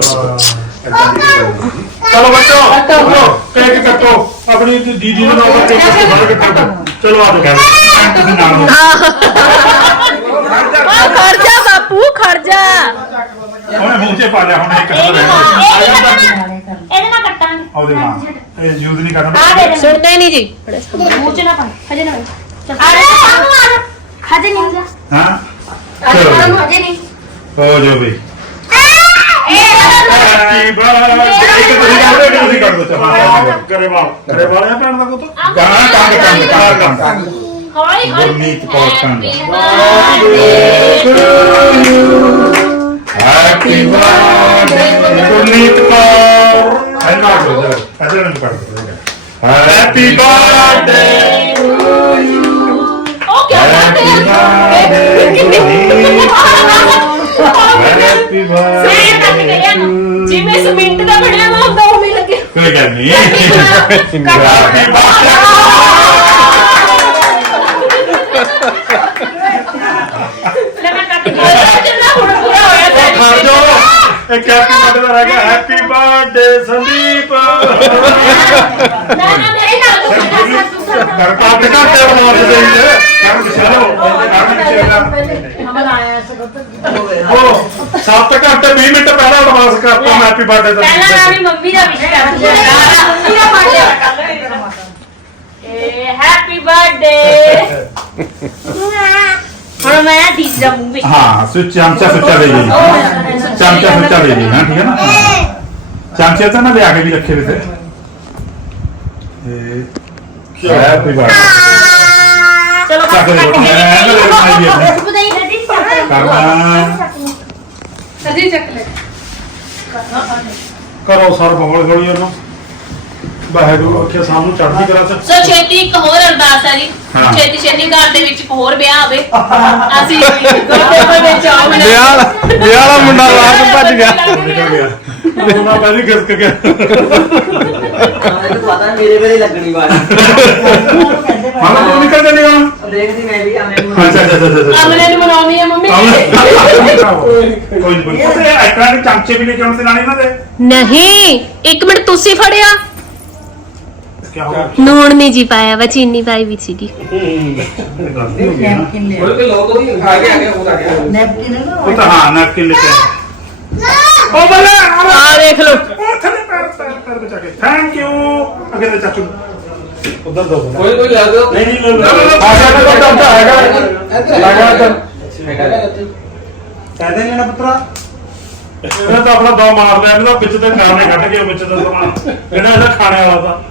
[SPEAKER 6] ਦੀ।
[SPEAKER 7] ਚਲੋ ਬੱਚੋ। ਚਲੋ ਕੇਕ ਕੱਟੋ। ਆਪਣੀ ਦੀਦੀ ਦੇ ਨਾਲ ਕੇਕ ਕੱਟੋ ਕੇ ਕੱਟੋ। ਚਲੋ ਆ ਜਾਓ।
[SPEAKER 6] ਤੁਸੀਂ ਨਾਲ ਹੋ
[SPEAKER 1] ਆ ਖਰਜਾ ਬਾਪੂ ਖਰਜਾ
[SPEAKER 6] ਉਹਨੇ ਮੂੰਹ 'ਚ ਪਾ ਲਿਆ ਹੁਣ ਇੱਕ ਹੱਥ ਰਹਿ ਗਿਆ
[SPEAKER 5] ਇਹਦੇ ਨਾਲ ਕੱਟਾਂਗੇ।
[SPEAKER 6] ਉਹਦੇ ਨਾਲ ਇਹ ਯੂਜ਼ ਨਹੀਂ ਕਰਨਾ।
[SPEAKER 1] ਸੁਣਦੇ ਨਹੀਂ ਜੀ।
[SPEAKER 5] ਮੂੰਹ ਚ ਨਾ ਪਾ। ਹਜੇ ਨਾ ਆ ਰੇ ਸਾਹਮਣੇ ਆ ਹਜੇ ਨਹੀਂ
[SPEAKER 6] ਹਾਂ। ਚਲੋ
[SPEAKER 5] ਸਾਨੂੰ ਹਜੇ ਨਹੀਂ।
[SPEAKER 6] ਹੋ ਜੋ ਵੀ।
[SPEAKER 5] ਇਹ
[SPEAKER 6] ਹੈਪੀ ਬਰਥਡੇ ਇੱਕ ਤੁਸੀਂ ਕਰ ਦਿਓ ਤੁਸੀਂ ਕਰ ਦਿਓ ਚਲੋ
[SPEAKER 7] ਕਰੇ ਵਾਲ ਕਰੇ ਵਾਲਿਆ ਭੈਣ ਦਾ ਪੁੱਤ
[SPEAKER 6] ਗਾਣਾ ਕੰਗ ਕੰਗ ਕੰਗ ਕੰਗ
[SPEAKER 5] ਹੌਲੀ ਹੌਲੀ
[SPEAKER 6] Gurmeet Kaur Kang
[SPEAKER 5] Happy birthday
[SPEAKER 6] happy birthday Gurmeet Kaur ਐ ਨਾ ਕਰੋ ਜਰਾ ਅਜੇ ਨਹੀਂ ਪੜ ਹੈਪੀ ਬਰਥਡੇ
[SPEAKER 5] ਉਹ ਕੀ ਕਰਦੇ
[SPEAKER 6] ਹੈਪੀ
[SPEAKER 5] ਸਹੀ ਤੱਕ
[SPEAKER 6] ਬਰਥਡੇ
[SPEAKER 5] ਗਿਆ ਨਾ ਜਿਵੇਂ ਸਿਮਿੰਟ ਦਾ ਬਣਿਆ ਵਾ ਹੁੰਦਾ ਉਵੇਂ ਲੱਗੇ
[SPEAKER 6] ਕੋਈ ਗੱਲ ਨਹੀਂ ਹੈਪੀ
[SPEAKER 5] ਲੈ ਮੈਂ ਕੱਟ ਕੇ ਜਿੰਨਾ ਹੁਣ ਪੂਰਾ ਹੋਇਆ
[SPEAKER 7] ਖੜ
[SPEAKER 5] ਸਾਡੀ
[SPEAKER 7] ਜਾਓ ਇੱਕ ਹੈਪੀ ਬਰਥਡੇ ਦਾ ਰਹਿ ਗਿਆ ਹੈਪੀ ਬਰਥਡੇ ਸੰਦੀਪ
[SPEAKER 5] ਨਾ ਨਾ ਨਹੀਂ ਨਾ ਤੂੰ ਕਰ ਸਕਦਾ
[SPEAKER 6] ਕਰ ਪਾ
[SPEAKER 7] ਅੱਧ ਘੰਟੇ ਬਣਾਉਣੇ ਚਾਹੀਦੇ
[SPEAKER 6] ਕਰ ਚਲੋ ਕਰ
[SPEAKER 7] ਉਹ 7 ਘੰਟੇ 20 ਮਿੰਟ ਪਹਿਲਾਂ ਐਡਵਾਂਸ ਕਰਤਾ ਹੈਪੀ ਬਰਥਡੇ ਦਾ
[SPEAKER 5] ਪਹਿਲਾਂ ਵੀ ਮੰਮੀ ਦਾ ਵਿਸ਼ ਕਰ ਦਿੰਦਾ ਮੰਮੀ ਦਾ ਬਰਥਡੇ ਏ ਹੈਪੀ ਬਰਥਡੇ ਹੁਣ ਮੈਂ ਦੀਦੀ ਦਾ ਮੂੰਹ ਵਿੱਚ
[SPEAKER 6] ਹਾਂ ਸੁੱਚ ਚਮਚਾ ਸੁੱਚਾ ਦੇ ਜੀ। ਚਮਚਾ ਸੁੱਚਾ ਦੇ ਜੀ। ਹਾਂ ਠੀਕ ਹੈ ਨਾ? ਚਮਚੇ ਤਾਂ ਨਾ ਲਿਆ ਕੇ ਵੀ ਰੱਖੇ ਵੇ ਤੇ। ਇਹ ਹੈਪੀ ਬਰਥਡੇ
[SPEAKER 5] ਚਲੋ
[SPEAKER 6] ਦੇ ਰੋਟੀ। ਕਰਨਾ।
[SPEAKER 5] ਸਜੀ ਚੱਕ ਲੈ।
[SPEAKER 7] ਕਰੋ ਸਰ ਬੋਲ ਗੋਲੀ ਉਹਨੂੰ। ਵਾਹਿਗੁਰੂ ਅੱਖੇ ਸਾਹਮਣੇ ਚੜ੍ਹਦੀ ਕਰਾ ਚ।
[SPEAKER 8] ਸੋ ਛੇਤੀ ਇੱਕ ਹੋਰ ਅਰਦਾਸ ਹੈ ਜੀ।
[SPEAKER 6] ਹਾਂ।
[SPEAKER 8] ਛੇਤੀ ਛੇਤੀ ਘਰ ਦੇ ਵਿੱਚ ਇੱਕ ਹੋਰ ਵਿਆਹ ਹੋਵੇ। ਅਸੀਂ ਗੁਰਦੁਆਰੇ ਵਿੱਚ ਚਾਹ ਬਣਾ
[SPEAKER 2] ਵਿਆਹ ਵਿਆਹ ਵਾਲਾ ਮੁੰਡਾ ਲਾ ਕੇ ਭੱਜ ਗਿਆ।
[SPEAKER 6] ਨਿਕਲ ਗਿਆ
[SPEAKER 7] ਉਹਨਾਂ ਪਹਿਲੀ ਖਿਸਕ ਗਿਆ
[SPEAKER 4] ਮੈਨੂੰ ਪਤਾ ਮੇਰੇ ਵੇਲੇ ਲੱਗਣੀ ਵਾਲੀ
[SPEAKER 6] ਮਾਮਾ ਤੂੰ ਨਿਕਲ ਜਾਂਦੀ ਹੁਣ।
[SPEAKER 4] ਦੇਖਦੀ ਮੈਂ ਵੀ ਆਵੇਂ ਨੂੰ
[SPEAKER 6] ਅੱਛਾ ਅੱਛਾ ਅੱਛਾ ਅੱਛਾ
[SPEAKER 8] ਅਮਨੇ ਨੂੰ ਮਨਾਉਣੀ ਹੈ ਮੰਮੀ।
[SPEAKER 6] ਕੋਈ ਨਹੀਂ। ਕੋਈ ਦੇ ਚਮਚੇ ਵੀ ਲੈ ਕੇ ਆਉਣ ਤੇ ਨਾਲ ਇਹਨਾਂ ਦੇ।
[SPEAKER 1] ਨਹੀਂ ਇੱਕ ਮਿੰਟ ਤੁਸੀਂ ਫੜਿਆ।
[SPEAKER 6] ਕੀ ਹੋ ਗਿਆ
[SPEAKER 1] ਨੂਣ ਨਹੀਂ ਜੀ ਪਾਇਆ ਵਾ ਚੀਨੀ ਪਾਈ ਵੀ ਸੀਗੀ।
[SPEAKER 6] ਗਲਤੀ ਹੋ ਗਈ ਨਾ
[SPEAKER 4] ਬੋਲ ਕੇ ਲੋਕ ਵੀ ਆ ਗਿਆ ਆ ਗਿਆ ਉਹ ਆ ਗਿਆ।
[SPEAKER 6] ਉਹ ਤਾਂ ਹਾਂ ਨੈਪਕਿਨ ਲੈ ਕੇ ਉਹ ਬੱਲੇ
[SPEAKER 1] ਆ ਦੇਖ ਲਓ।
[SPEAKER 6] ਉਹ ਥੱਲੇ ਪੈਰ ਪੈਰ ਪੈਰ ਬਚਾ ਕੇ। ਥੈਂਕ ਯੂ ਅੱਗੇ ਤੇ ਚਾਚੂ
[SPEAKER 7] ਉਧਰ ਦੋ
[SPEAKER 4] ਕੋਈ ਕੋਈ ਲਾ ਦਿਓ
[SPEAKER 7] ਨਹੀਂ ਨਹੀਂ ਆ ਗਿਆ ਤਾਂ ਚਮਚਾ ਹੈਗਾ। ਲਗਾ ਤਾਂ
[SPEAKER 6] ਕਾਹਦੇ ਲੈਣਾ ਪੁੱਤਰਾ।
[SPEAKER 7] ਇਹਨੇ ਤਾਂ ਆਪਣਾ ਦਮ ਮਾਰ ਲਿਆ ਇਹਦਾ ਵਿੱਚ ਤੇ ਕਾਰਨੇ ਕੱਢ ਕੇ ਵਿੱਚ ਦਾ ਸਮਾਨ। ਜਿਹੜਾ ਇਹਦਾ ਖਾਣੇ ਵਾਲਾ ਤਾਂ।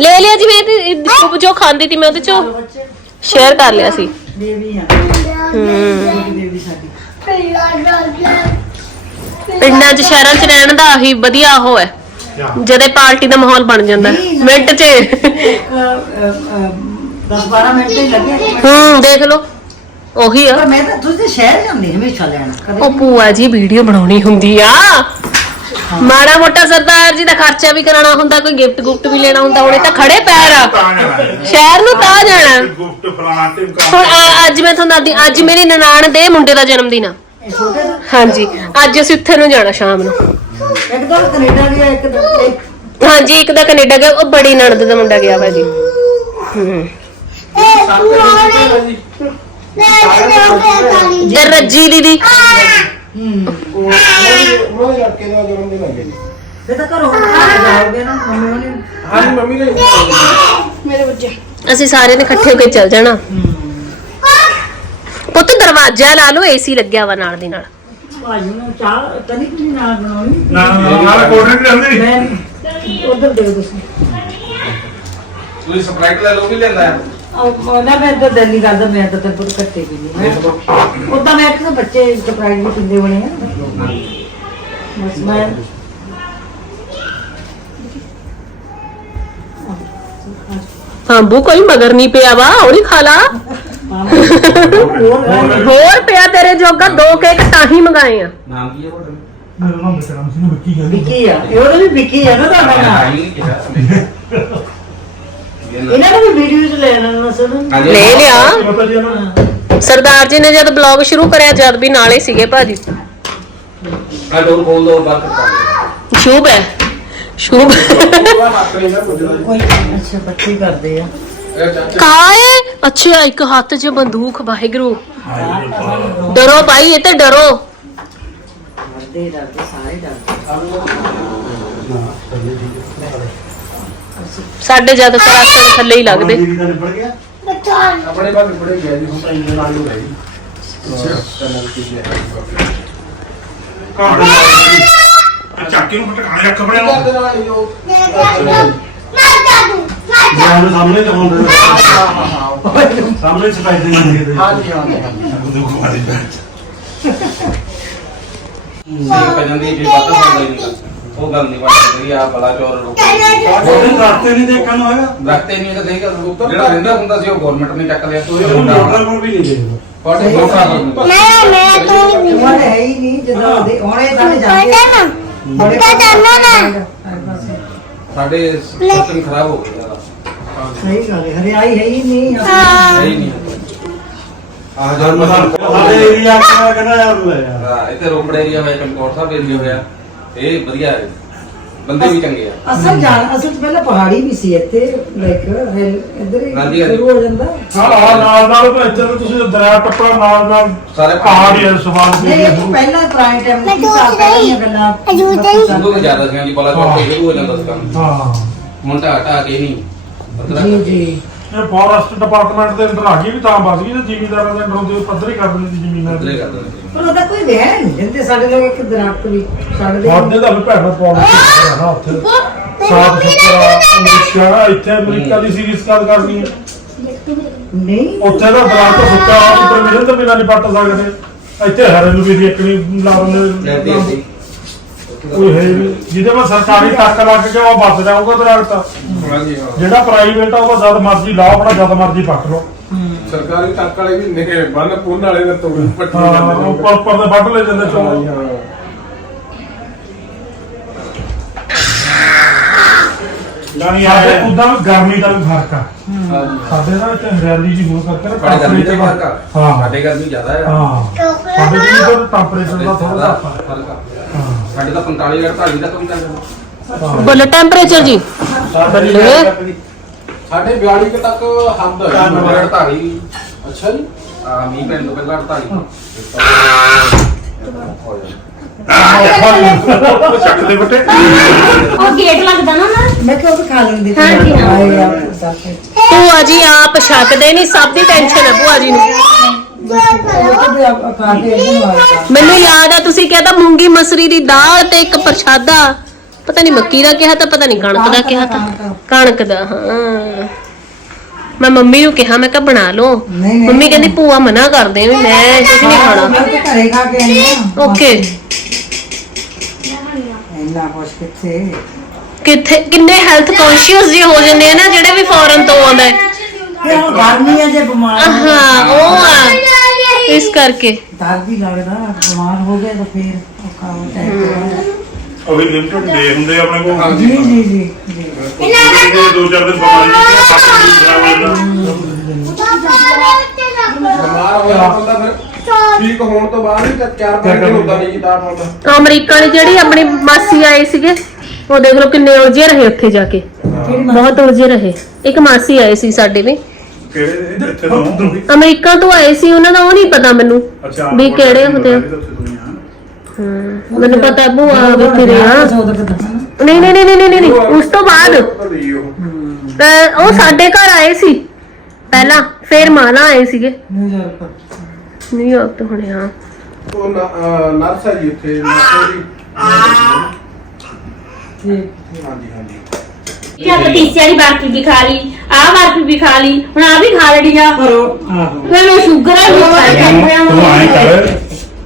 [SPEAKER 9] ਲੈ
[SPEAKER 1] ਲਿਆ ਜੀ ਮੈਂ ਤੇ ਜੋ ਖਾਂਦੀ ਸੀ ਮੈਂ ਉਹਦੇ ਚੋਂ ਸ਼ੇਅਰ ਕਰ ਲਿਆ ਸੀ। ਪਿੰਡਾਂ 'ਚ ਸ਼ਹਿਰਾਂ 'ਚ ਰਹਿਣ ਦਾ ਆਹੀ ਵਧੀਆ ਉਹ ਹੈ। ਜਦੇ ਪਾਰਟੀ ਦਾ ਮਾਹੌਲ ਬਣ ਜਾਂਦਾ। ਮਿੰਟ 'ਚ।
[SPEAKER 9] ਇੱਕ 10 12 ਮਿੰਟ ਹੀ ਲੱਗੇ।
[SPEAKER 1] ਹੂੰ ਦੇਖ ਲਓ। ਉਹੀ ਆ।
[SPEAKER 9] ਪਰ ਮੈਂ ਤਾਂ ਤੁਸੀਂ ਸ਼ਹਿਰ ਜਾਂਦੀ ਹਮੇਸ਼ਾ ਲੈਣ। ਕਦੇ
[SPEAKER 1] ਉਹ ਭੂਆ ਜੀ ਵੀਡੀਓ ਬਣਾਉਣੀ ਹੁੰਦੀ ਆ। ਮਾੜਾ ਮੋਟਾ ਸਰਦਾਰ ਜੀ ਦਾ ਖਰਚਾ ਵੀ ਕਰਾਉਣਾ ਹੁੰਦਾ ਕੋਈ ਗਿਫਟ ਗੁਫਟ ਵੀ ਲੈਣਾ ਹੁੰਦਾ ਹੁਣੇ ਤਾਂ ਖੜੇ ਪੈਰ ਆ। ਸ਼ਹਿਰ ਨੂੰ ਤਾਂ ਜਾਣਾ।
[SPEAKER 7] ਗੁਫਟ ਫਲਾਣਾ
[SPEAKER 1] ਹੁਣ ਆ- ਅੱਜ ਮੈਂ ਤੁਹਾਨੂੰ ਦੱਸਦੀ ਅੱਜ ਮੇਰੀ ਨਨਾਣ ਦੇ ਮੁੰਡੇ ਦਾ ਜਨਮ ਦਿਨ ਆ।
[SPEAKER 9] ਇਹ ਛੋਟੇ ਦਾ?
[SPEAKER 1] ਹਾਂਜੀ ਅੱਜ ਅਸੀਂ ਉੱਥੇ ਨੂੰ ਜਾਣਾ ਸ਼ਾਮ ਨੂੰ।
[SPEAKER 9] ਇੱਕ ਤਾਂ ਕੈਨੇਡਾ ਗਿਆ ਇੱਕ ਤਾਂ ਇੱਕ
[SPEAKER 1] ਹਾਂਜੀ ਇੱਕ ਦਾ ਕੈਨੇਡਾ ਗਿਆ ਉਹ ਬੜੀ ਨਣਦ ਦਾ ਮੁੰਡਾ ਗਿਆ ਵਾ ਜੀ। ਹੂੰ। ਤੇ ਰੱਜੀ ਦੀਦੀ।
[SPEAKER 9] ਫਿਰ ਤਾਂ ਘਰੋਂ ਖਾ ਜਾਓਗੇ ਨਾ ਮੰਮੀ ਉਹਨੇ
[SPEAKER 4] ਹਾਂਜੀ ਮੰਮੀ ਨੇ
[SPEAKER 1] ਅਸੀਂ ਸਾਰੇ ਨੇ ਇਕੱਠੇ ਹੋ ਕੇ ਚੱਲ ਜਾਣਾ। ਪੁੱਤ ਦਰਵਾਜ਼ਾ ਲਾ ਲਓ ਏਸੀ ਲੱਗਿਆ ਵਾ ਨਾਲ ਦੀ ਨਾਲ।
[SPEAKER 9] ਭਾਜੀ ਨੂੰ ਚਾਹ ਤਨੀ ਵੀ ਨਾਲ ਬਣਾਉਣੀ।
[SPEAKER 7] ਨਾ ਨਾਲ ਕੋਲ ਨਹੀਂ ਰਹਿੰਦੀ
[SPEAKER 9] ਮੈਂ ਉਧਰ ਦੇ ਤੁਸੀਂ।
[SPEAKER 4] ਤੁਸੀਂ ਸਪਰਾਈਟ ਲੈ ਲਓ ਕਿ ਲੈਂਦਾ ਹੈ?
[SPEAKER 9] ਉਹ ਨਾ ਮੈਂ ਤਾਂ ਦਿਲ ਨਹੀਂ ਕਰਦਾ ਮੈਂ ਤਾਂ ਤੇਰੇ ਪੁੱਤ ਕੱਟੇ ਵੀ ਨਹੀਂ ਉਦਾਂ ਮੈਂ ਕਿਹਾ ਬੱਚੇ ਸਪਰਾਈਟ ਵੀ ਪੀਂਦੇ ਹੋਣੇ ਆ। ਬਸ ਮੈਂ
[SPEAKER 1] ਹਾਂਬੂ ਕੋਈ ਮਗਰ ਨਹੀਂ ਪਿਆ ਵਾ ਉਹ ਨਹੀਂ ਖਾ ਲਾ।
[SPEAKER 9] ਹੋਰ
[SPEAKER 1] ਹੋਰ ਪਿਆ ਤੇਰੇ ਜੋਗਾ ਦੋ ਕੇਕ ਤਾਂ ਹੀ ਮੰਗਾਏ ਆ।
[SPEAKER 4] ਨਾਮ ਕੀ ਹੈ ਤੁਹਾਡਾ?
[SPEAKER 7] ਮੇਰਾ ਨਾਮ ਬਿਕਰਮ ਸਿੰਘ ਵਿੱਕੀ ਕਹਿੰਦੀ
[SPEAKER 9] ਵਿੱਕੀ ਆ ਇਹ ਉਹਦਾ ਵੀ ਵਿੱਕੀ ਆ ਨਾ ਤੁਹਾਡਾ ਨਾਮ।
[SPEAKER 4] ਨਹੀਂ ਕਿਹਾ
[SPEAKER 9] ਇਹਨਾਂ ਨੂੰ ਵੀ ਵੀਡੀਓ ਚ ਲੈ ਲੈਣਾ ਸੁਣ
[SPEAKER 1] ਲੈ ਲਿਆ।
[SPEAKER 7] ਪਤਾ ਜੀ ਨਾ
[SPEAKER 1] ਸਰਦਾਰ ਜੀ ਨੇ ਜਦ ਬਲੌਗ ਸ਼ੁਰੂ ਕਰਿਆ ਜਦ ਵੀ ਨਾਲੇ ਸੀਗੇ ਭਾਜੀ।
[SPEAKER 4] ਆ ਡੋਰ ਖੋਲ ਦੋ ਬਾਤ ਕਰ
[SPEAKER 1] ਸ਼ੁਭ ਹੈ। ਸ਼ੁਭ।
[SPEAKER 9] ਕੋਈ ਅੱਛਾ ਬੱਚੇ ਕਰਦੇ ਆ।
[SPEAKER 1] ਕਾਏ? ਅੱਛਾ ਇੱਕ ਹੱਥ 'ਚ ਬੰਦੂਕ ਵਾਹਿਗੁਰੂ। ਡਰੋ ਭਾਈ ਇਹ ਤੇ ਡਰੋ।
[SPEAKER 9] ਡਰਦੇ ਡਰਦੇ ਸਾਰੇ ਡਰਦੇ।
[SPEAKER 1] ਸਾਡੇ ਜ਼ਿਆਦਾਤਰ ਆਸਣ ਥੱਲੇ ਹੀ ਲੱਗਦੇ।
[SPEAKER 7] ਦੀਦੀ ਦਾ ਨਿਬੜ ਗਿਆ।
[SPEAKER 4] ਆਪਣੇ ਬਾਅਦ ਬੜੇ ਗਿਆ ਜੀ
[SPEAKER 7] ਹੁਣ ਤਾਂ ਇੰਜਨ ਨਾਲ ਹੀ ਰਹੀ ਆ ਚੱਕੇ ਨੂੰ ਪਟਕਾਣੇ ਰੱਖ ਬੜੇ ਨੂੰ। ਜਾਨ ਸਾਹਮਣੇ ਤਾਂ ਹੁੰਦਾ ਸਾਹਮਣੇ ਸਫ਼ਾਈ ਦੇ ਨਹੀਂ ਦੇਖਦੇ
[SPEAKER 4] ਹਾਂਜੀ ਹਾਂਜੀ
[SPEAKER 7] ਦੁੱਖ ਮਾਰੀ
[SPEAKER 4] ਪੈ ਜਾਂਦੀ ਹੈ ਜੇ ਬਾਤ ਹੁੰਦਾ ਹੀ ਨਹੀਂ ਉਹ ਗੱਲ ਨਹੀਂ ਬਣਦੀ ਆ ਬੜਾ ਚੋਰ ਰੋਕ
[SPEAKER 7] ਉਹਦੇ ਰਸਤੇ ਨਹੀਂ ਦੇਖਣ ਨੂੰ ਹੈਗਾ
[SPEAKER 4] ਰੱਖਤੇ ਨਹੀਂ ਤਾਂ ਦੇਖ ਜਿਹੜਾ ਰਹਿੰਦਾ ਹੁੰਦਾ ਸੀ ਉਹ ਗਵਰਨਮੈਂਟ ਨੇ ਚੱਕ ਲਿਆ
[SPEAKER 7] ਉਹ ਮੋਟਰ ਕੋਲ ਵੀ ਨਹੀਂ ਦੇਖਦਾ।
[SPEAKER 4] ਤੁਹਾਡੇ ਲੋਕਾਂ ਨੂੰ
[SPEAKER 9] ਉਹਨਾਂ ਹੈ ਹੀ ਨਹੀਂ ਜਦੋਂ ਦੇ ਹੁਣੇ ਤਾਂ ਜਾਂਦੇ ਬੜੇ
[SPEAKER 4] ਸਾਡੇ ਸਿਸਟਮ ਖਰਾਬ ਹੋ ਗਿਆ
[SPEAKER 9] ਸਹੀ ਗੱਲ ਹੈ ਹਰਿਆਈ ਹੈ ਹੀ ਨਹੀਂ
[SPEAKER 4] ਸਹੀ ਨਹੀਂ। ਆਹ ਜਦ
[SPEAKER 7] ਸਾਡੇ ਏਰੀਆ ਕਿਹੜਾ ਕਹਿੰਦਾ ਯਾਰ ਲੈ ਯਾਰ?
[SPEAKER 4] ਹਾਂ, ਇੱਥੇ ਰੋਪੜ ਏਰੀਆ ਹੋਇਆ ਚਮਕੌਰ ਸਾਹਿਬ ਏਰੀਆ ਹੋਇਆ। ਇਹ ਵਧੀਆ ਹੈ। ਬੰਦੇ ਵੀ ਚੰਗੇ ਆ।
[SPEAKER 9] ਅਸਲ ਜਾਣ ਅਸਲ ਚ ਪਹਿਲਾਂ ਪਹਾੜੀ ਵੀ ਸੀ ਇੱਥੇ ਲਾਈਕ ਇੱਧਰ ਹੀ
[SPEAKER 4] ਹਾਂਜੀ, ਹਾਂਜੀ।
[SPEAKER 9] ਸ਼ੁਰੂ ਹੋ ਜਾਂਦਾ।
[SPEAKER 7] ਹਾਂ ਨਾਲ ਨਾਲ ਤਾਂ ਇੱਥੇ ਤਾਂ ਤੁਸੀਂ ਦਰਿਆ ਟੱਪਾ ਨਾਲ ਨਾਲ
[SPEAKER 4] ਸਾਰੇ
[SPEAKER 7] ਪਹਾੜ ਹੀ ਆ, ਸਵਾਲ
[SPEAKER 9] ਨਹੀਂ ਇਹ ਤਾਂ ਪਹਿਲਾਂ ਪੁਰਾਣੇ ਟਾਈਮ ਦੀ ਸਾਲ ਪਹਿਲਾਂ ਦੀਆਂ ਗੱਲਾਂ
[SPEAKER 4] ਸੰਗੋ ਜ਼ਿਆਦਾ ਸੀ ਜੀ ਬਲਾ ਤੇ ਸ਼ੁਰੂ ਹੋ ਜਾਂਦਾ ਸੀ ਕੰਮ।
[SPEAKER 7] ਹਾਂ।
[SPEAKER 4] ਹੁਣ ਤਾਂ ਹਟਾ ਕੇ ਨਹੀਂ
[SPEAKER 9] ਜੀ। ਜੀ।
[SPEAKER 7] ਇਹ ਫੋਰੈਸਟ ਡਿਪਾਰਟਮੈਂਟ ਦੇ ਅੰਦਰ ਆ ਗਈ ਵੀ ਤਾਂ ਬਸ ਗਈ ਤੇ ਜ਼ਿਮੀਂਦਾਰਾਂ ਦੇ ਅੰਦਰੋਂ ਦੇ ਪੱਧਰੀ ਕਰ ਦਿੰਦੀ ਸੀ ਜ਼ਮੀਨਾਂ
[SPEAKER 4] ਪੱਧਰੇ
[SPEAKER 7] ਦੀ।
[SPEAKER 4] ਕਰ ਦਿੰਦੇ।
[SPEAKER 9] ਪਰ ਉਹਦਾ ਕੋਈ ਰਹਿ ਨਹੀਂ ਦਿੰਦੇ ਸਾਡੇ ਲੋਕ ਇੱਕ ਦਰਖਤ ਵੀ
[SPEAKER 7] ਸਾਡੇ ਦਾ ਵੀ ਭੈੜਾ ਪ੍ਰੋਬਲਮ ਹੈ ਉੱਥੇ। ਸਾਫ਼ ਸੁਥਰਾ ਅਮਰੀਕਾ ਇੱਥੇ ਅਮਰੀਕਾ ਦੀ ਸੀਰੀਜ਼ ਗੱਲ ਕਰਨੀ ਹੈ।
[SPEAKER 9] ਨਹੀਂ।
[SPEAKER 7] ਉੱਥੇ ਦਾ ਦਰਖਤ ਸੁੱਕਾ ਪਰਮਿਸ਼ਨ ਤੋਂ ਬਿਨਾਂ ਨਹੀਂ ਪੱਟ ਸਕਦੇ। ਇੱਥੇ ਹਰੇ ਨੂੰ ਵੀ ਇੱਕ ਨਹੀਂ ਲਾ
[SPEAKER 4] ਲੈਂਦੇ
[SPEAKER 7] ਦਿੰਦੇ ਹੈ। ਜਿਹਦੇ ਵਿੱਚ ਸਰਕਾਰੀ ਟੱਕ ਲੱਗ ਕੇ ਉਹ ਬਚ ਜਾਊਗਾ ਦਰਖਤ
[SPEAKER 4] ਹਾਂਜੀ ਹਾਂ।
[SPEAKER 7] ਜਿਹੜਾ ਪ੍ਰਾਈਵੇਟ ਆ ਉਹਦਾ ਜਦ ਮਰਜ਼ੀ ਲਾਓ ਆਪਣਾ ਜਦ ਮਰਜ਼ੀ ਪੱਟ ਲਓ।
[SPEAKER 4] ਸਰਕਾਰੀ ਟੱਕ ਵਾਲੇ ਵੀ ਨੇ ਬੰਨ ਪੁੰਨ ਵਾਲੇ ਨੇ ਤੋੜ ਪੱਟੀ
[SPEAKER 7] ਹਾਂ ਉੱਪਰ ਉੱਪਰ ਦੇ ਵੱਢ ਲੈ ਜਾਂਦੇ ਚੋਂ। ਸਾਡੇ ਉਦਾਂ ਵੀ ਗਰਮੀ ਦਾ ਵੀ ਫ਼ਰਕ ਆ। ਸਾਡੇ ਨਾਲ ਤੇ ਹਰਿਆਲੀ ਜੀ ਹੋਣ ਕਰਕੇ ਨਾ
[SPEAKER 4] ਗਰਮੀ ਦਾ ਫ਼ਰਕ ਆ।
[SPEAKER 7] ਹਾਂ।
[SPEAKER 4] ਸਾਡੇ ਗਰਮੀ ਜ਼ਿਆਦਾ ਆ।
[SPEAKER 7] ਹਾਂ। ਸਾਡੇ ਦਾ ਟੈਂਪਰੇਚਰ ਦਾ ਥੋੜਾ ਜਿਹਾ ਫ਼ਰਕ
[SPEAKER 4] ਫ਼ਰਕ ਆ।
[SPEAKER 7] ਹਾਂ
[SPEAKER 4] ਸਾਡੇ ਤਾਂ 45 48 ਦਾ ਕੰਮ ਚੱਲ
[SPEAKER 7] ਹਾਂ।
[SPEAKER 1] ਬੱਲੇ ਟੈਂਪਰੇਚਰ ਜੀ। ਬੱਲੇ
[SPEAKER 4] ਸਾਡੇ 42 ਕੁ ਤੱਕ ਹੱਦ ਹੈ। ਨੰਬਰ 48 ਅੱਛਾ ਜੀ। ਆ ਮੀਂਹ ਪੈਣ ਤੋਂ ਪਹਿਲਾਂ 48
[SPEAKER 7] ਚੱਕ ਦੇ ਬਟੇ
[SPEAKER 8] ਉਹ ਗੇਟ ਲੱਗਦਾ ਨਾ ਨਾ।
[SPEAKER 9] ਮੈਂ ਕਿਹਾ ਉਹ ਵੀ ਖਾ ਲੈਂਦੇ।
[SPEAKER 8] ਹਾਂਜੀ, ਹਾਂ।
[SPEAKER 9] ਆਏ ਆ। ਦੱਸੇ
[SPEAKER 1] ਭੂਆ ਜੀ ਆਪ ਛਕਦੇ ਨਹੀਂ ਸਭ ਦੀ ਟੈਨਸ਼ਨ ਹੈ ਭੂਆ ਜੀ ਨੂੰ। ਮੈਨੂੰ ਯਾਦ ਆ ਤੁਸੀਂ ਕਹਿੰਦਾ ਮੂੰਗੀ ਮਸਰੀ ਦੀ ਦਾਲ ਤੇ ਇੱਕ ਪ੍ਰਸ਼ਾਦਾ। ਪਤਾ ਨਹੀਂ ਮੱਕੀ ਦਾ ਕਿਹਾ ਤਾਂ ਪਤਾ ਨਹੀਂ ਕਣਕ ਦਾ ਕਿਹਾ ਤਾਂ। ਕਣਕ ਦਾ। ਹਾਂ। ਮੈਂ ਮੰਮੀ ਨੂੰ ਕਿਹਾ ਮੈਂ ਕਿਹਾ ਬਣਾ ਲਓ। ਮੰਮੀ ਕਹਿੰਦੀ ਭੂਆ ਮਨਾ ਕਰਦੇ ਵੀ ਮੈਂ ਕੁਝ ਨਹੀਂ ਖਾਣਾ।
[SPEAKER 9] ਮੈਂ ਤਾਂ ਘਰੇ ਖਾ ਕੇ ਆਈ ਆ
[SPEAKER 1] ਓਕੇ।
[SPEAKER 9] ਇੰਨਾ ਕਿੱਥੇ?
[SPEAKER 1] ਕਿੱਥੇ ਕਿੰਨੇ ਹੈਲਥ ਕੌਨਸ਼ੀਅਸ ਜੇ ਹੋ ਜਾਂਦੇ ਆ ਨਾ ਜਿਹੜੇ ਵੀ ਫੋਰਨ ਤੋਂ ਆਉਂਦਾ ਹੈ।
[SPEAKER 9] ਗਰਮੀ ਆ ਜੇ ਬਿਮਾਰ
[SPEAKER 1] ਹਾਂ ਉਹ ਆ। ਇਸ ਕਰਕੇ।
[SPEAKER 9] ਦਰਦ ਹੀ ਲੱਗਦਾ ਬਿਮਾਰ ਹੋ ਗਿਆ ਤਾਂ ਫੇਰ ਔਖਾ ਹੋ ਜਾਏਗਾ
[SPEAKER 6] ਉਹ ਵੀ ਲਿਮਟਡ ਦੇ ਹੁੰਦੇ ਆ ਆਪਣੇ ਕੋਲ?
[SPEAKER 9] ਜੀ ਜੀ ਜੀ ਜੀ।
[SPEAKER 6] ਜਿਹੜੇ ਦੋ ਚਾਰ ਦਿਨ ਬਿਮਾਰੀ ਨਹੀਂ
[SPEAKER 2] ਬਿਮਾਰ ਹੋਇਆ ਬੰਦਾ ਫਿਰ ਠੀਕ ਹੋਣ ਤੋਂ ਬਾਅਦ ਵੀ ਤਾਂ ਚਾਰ ਪੰਜ ਦਿਨ ਹੁੰਦਾ ਨਹੀਂ ਜੀ ਦਾੜ ਹੁੰਦਾ
[SPEAKER 1] ਅਮਰੀਕਾ ਜਿਹੜੀ ਆਪਣੀ ਮਾਸੀ ਆਏ ਸੀਗੇ ਉਹ ਦੇਖ ਲਓ ਕਿੰਨੇ ਉਲਝੇ ਰਹੇ ਉੱਥੇ ਜਾ ਕੇ। ਬਹੁਤ ਉਲਝੇ ਰਹੇ। ਇੱਕ ਮਾਸੀ ਆਏ ਸੀ ਸਾਡੇ ਵੀ।
[SPEAKER 6] ਕਿਹੜੇ ਇੱਥੇ ਤੋਂ?
[SPEAKER 1] ਅਮਰੀਕਾ ਤੋਂ ਆਏ ਸੀ ਉਹਨਾਂ ਦਾ ਉਹ ਨਹੀਂ ਪਤਾ ਮੈਨੂੰ
[SPEAKER 6] ਅੱਛਾ
[SPEAKER 1] ਵੀ ਕਿਹੜੇ ਹੁੰਦੇ ਆ। ਮੈਨੂੰ ਪਤਾ ਭੂਆ ਵੀ ਫਿਰੇ ਆ। ਨਹੀਂ ਨਹੀਂ ਨਹੀਂ ਨਹੀਂ ਨਹੀਂ ਨਹੀਂ ਉਸ ਤੋਂ ਬਾਅਦ। ਅਹ ਉਹ। ਸਾਡੇ ਘਰ ਆਏ ਸੀ। ਪਹਿਲਾਂ ਫਿਰ ਮਾਲਾ ਆਏ ਸੀਗੇ।
[SPEAKER 9] ਨਿਊਯਾਰਕ
[SPEAKER 1] ਤੋਂ। ਹੁਣੇ ਹਾਂ।
[SPEAKER 2] ਉਹ ਨਰਸ ਹੈ ਜੀ ਉੱਥੇ ਨਰਸ ਦੀ
[SPEAKER 9] ਠੀਕ।
[SPEAKER 2] ਹਾਂਜੀ ਹਾਂਜੀ।
[SPEAKER 8] ਕਿਆ ਪਤੀਸੇ ਵਾਲੀ ਬਰਫੀ ਵੀ ਖਾ ਲਈ ਆਹ ਬਰਫੀ ਵੀ ਖਾ ਲਈ ਹੁਣ ਆ ਵੀ ਖਾ ਲੈਣੀ ਆ
[SPEAKER 9] ਪਰ ਉਹ ਆਹੋ
[SPEAKER 8] ਮੈਨੂੰ ਸ਼ੂਗਰ ਹੈ।
[SPEAKER 6] ਤੂੰ ਆਏ ਕਰ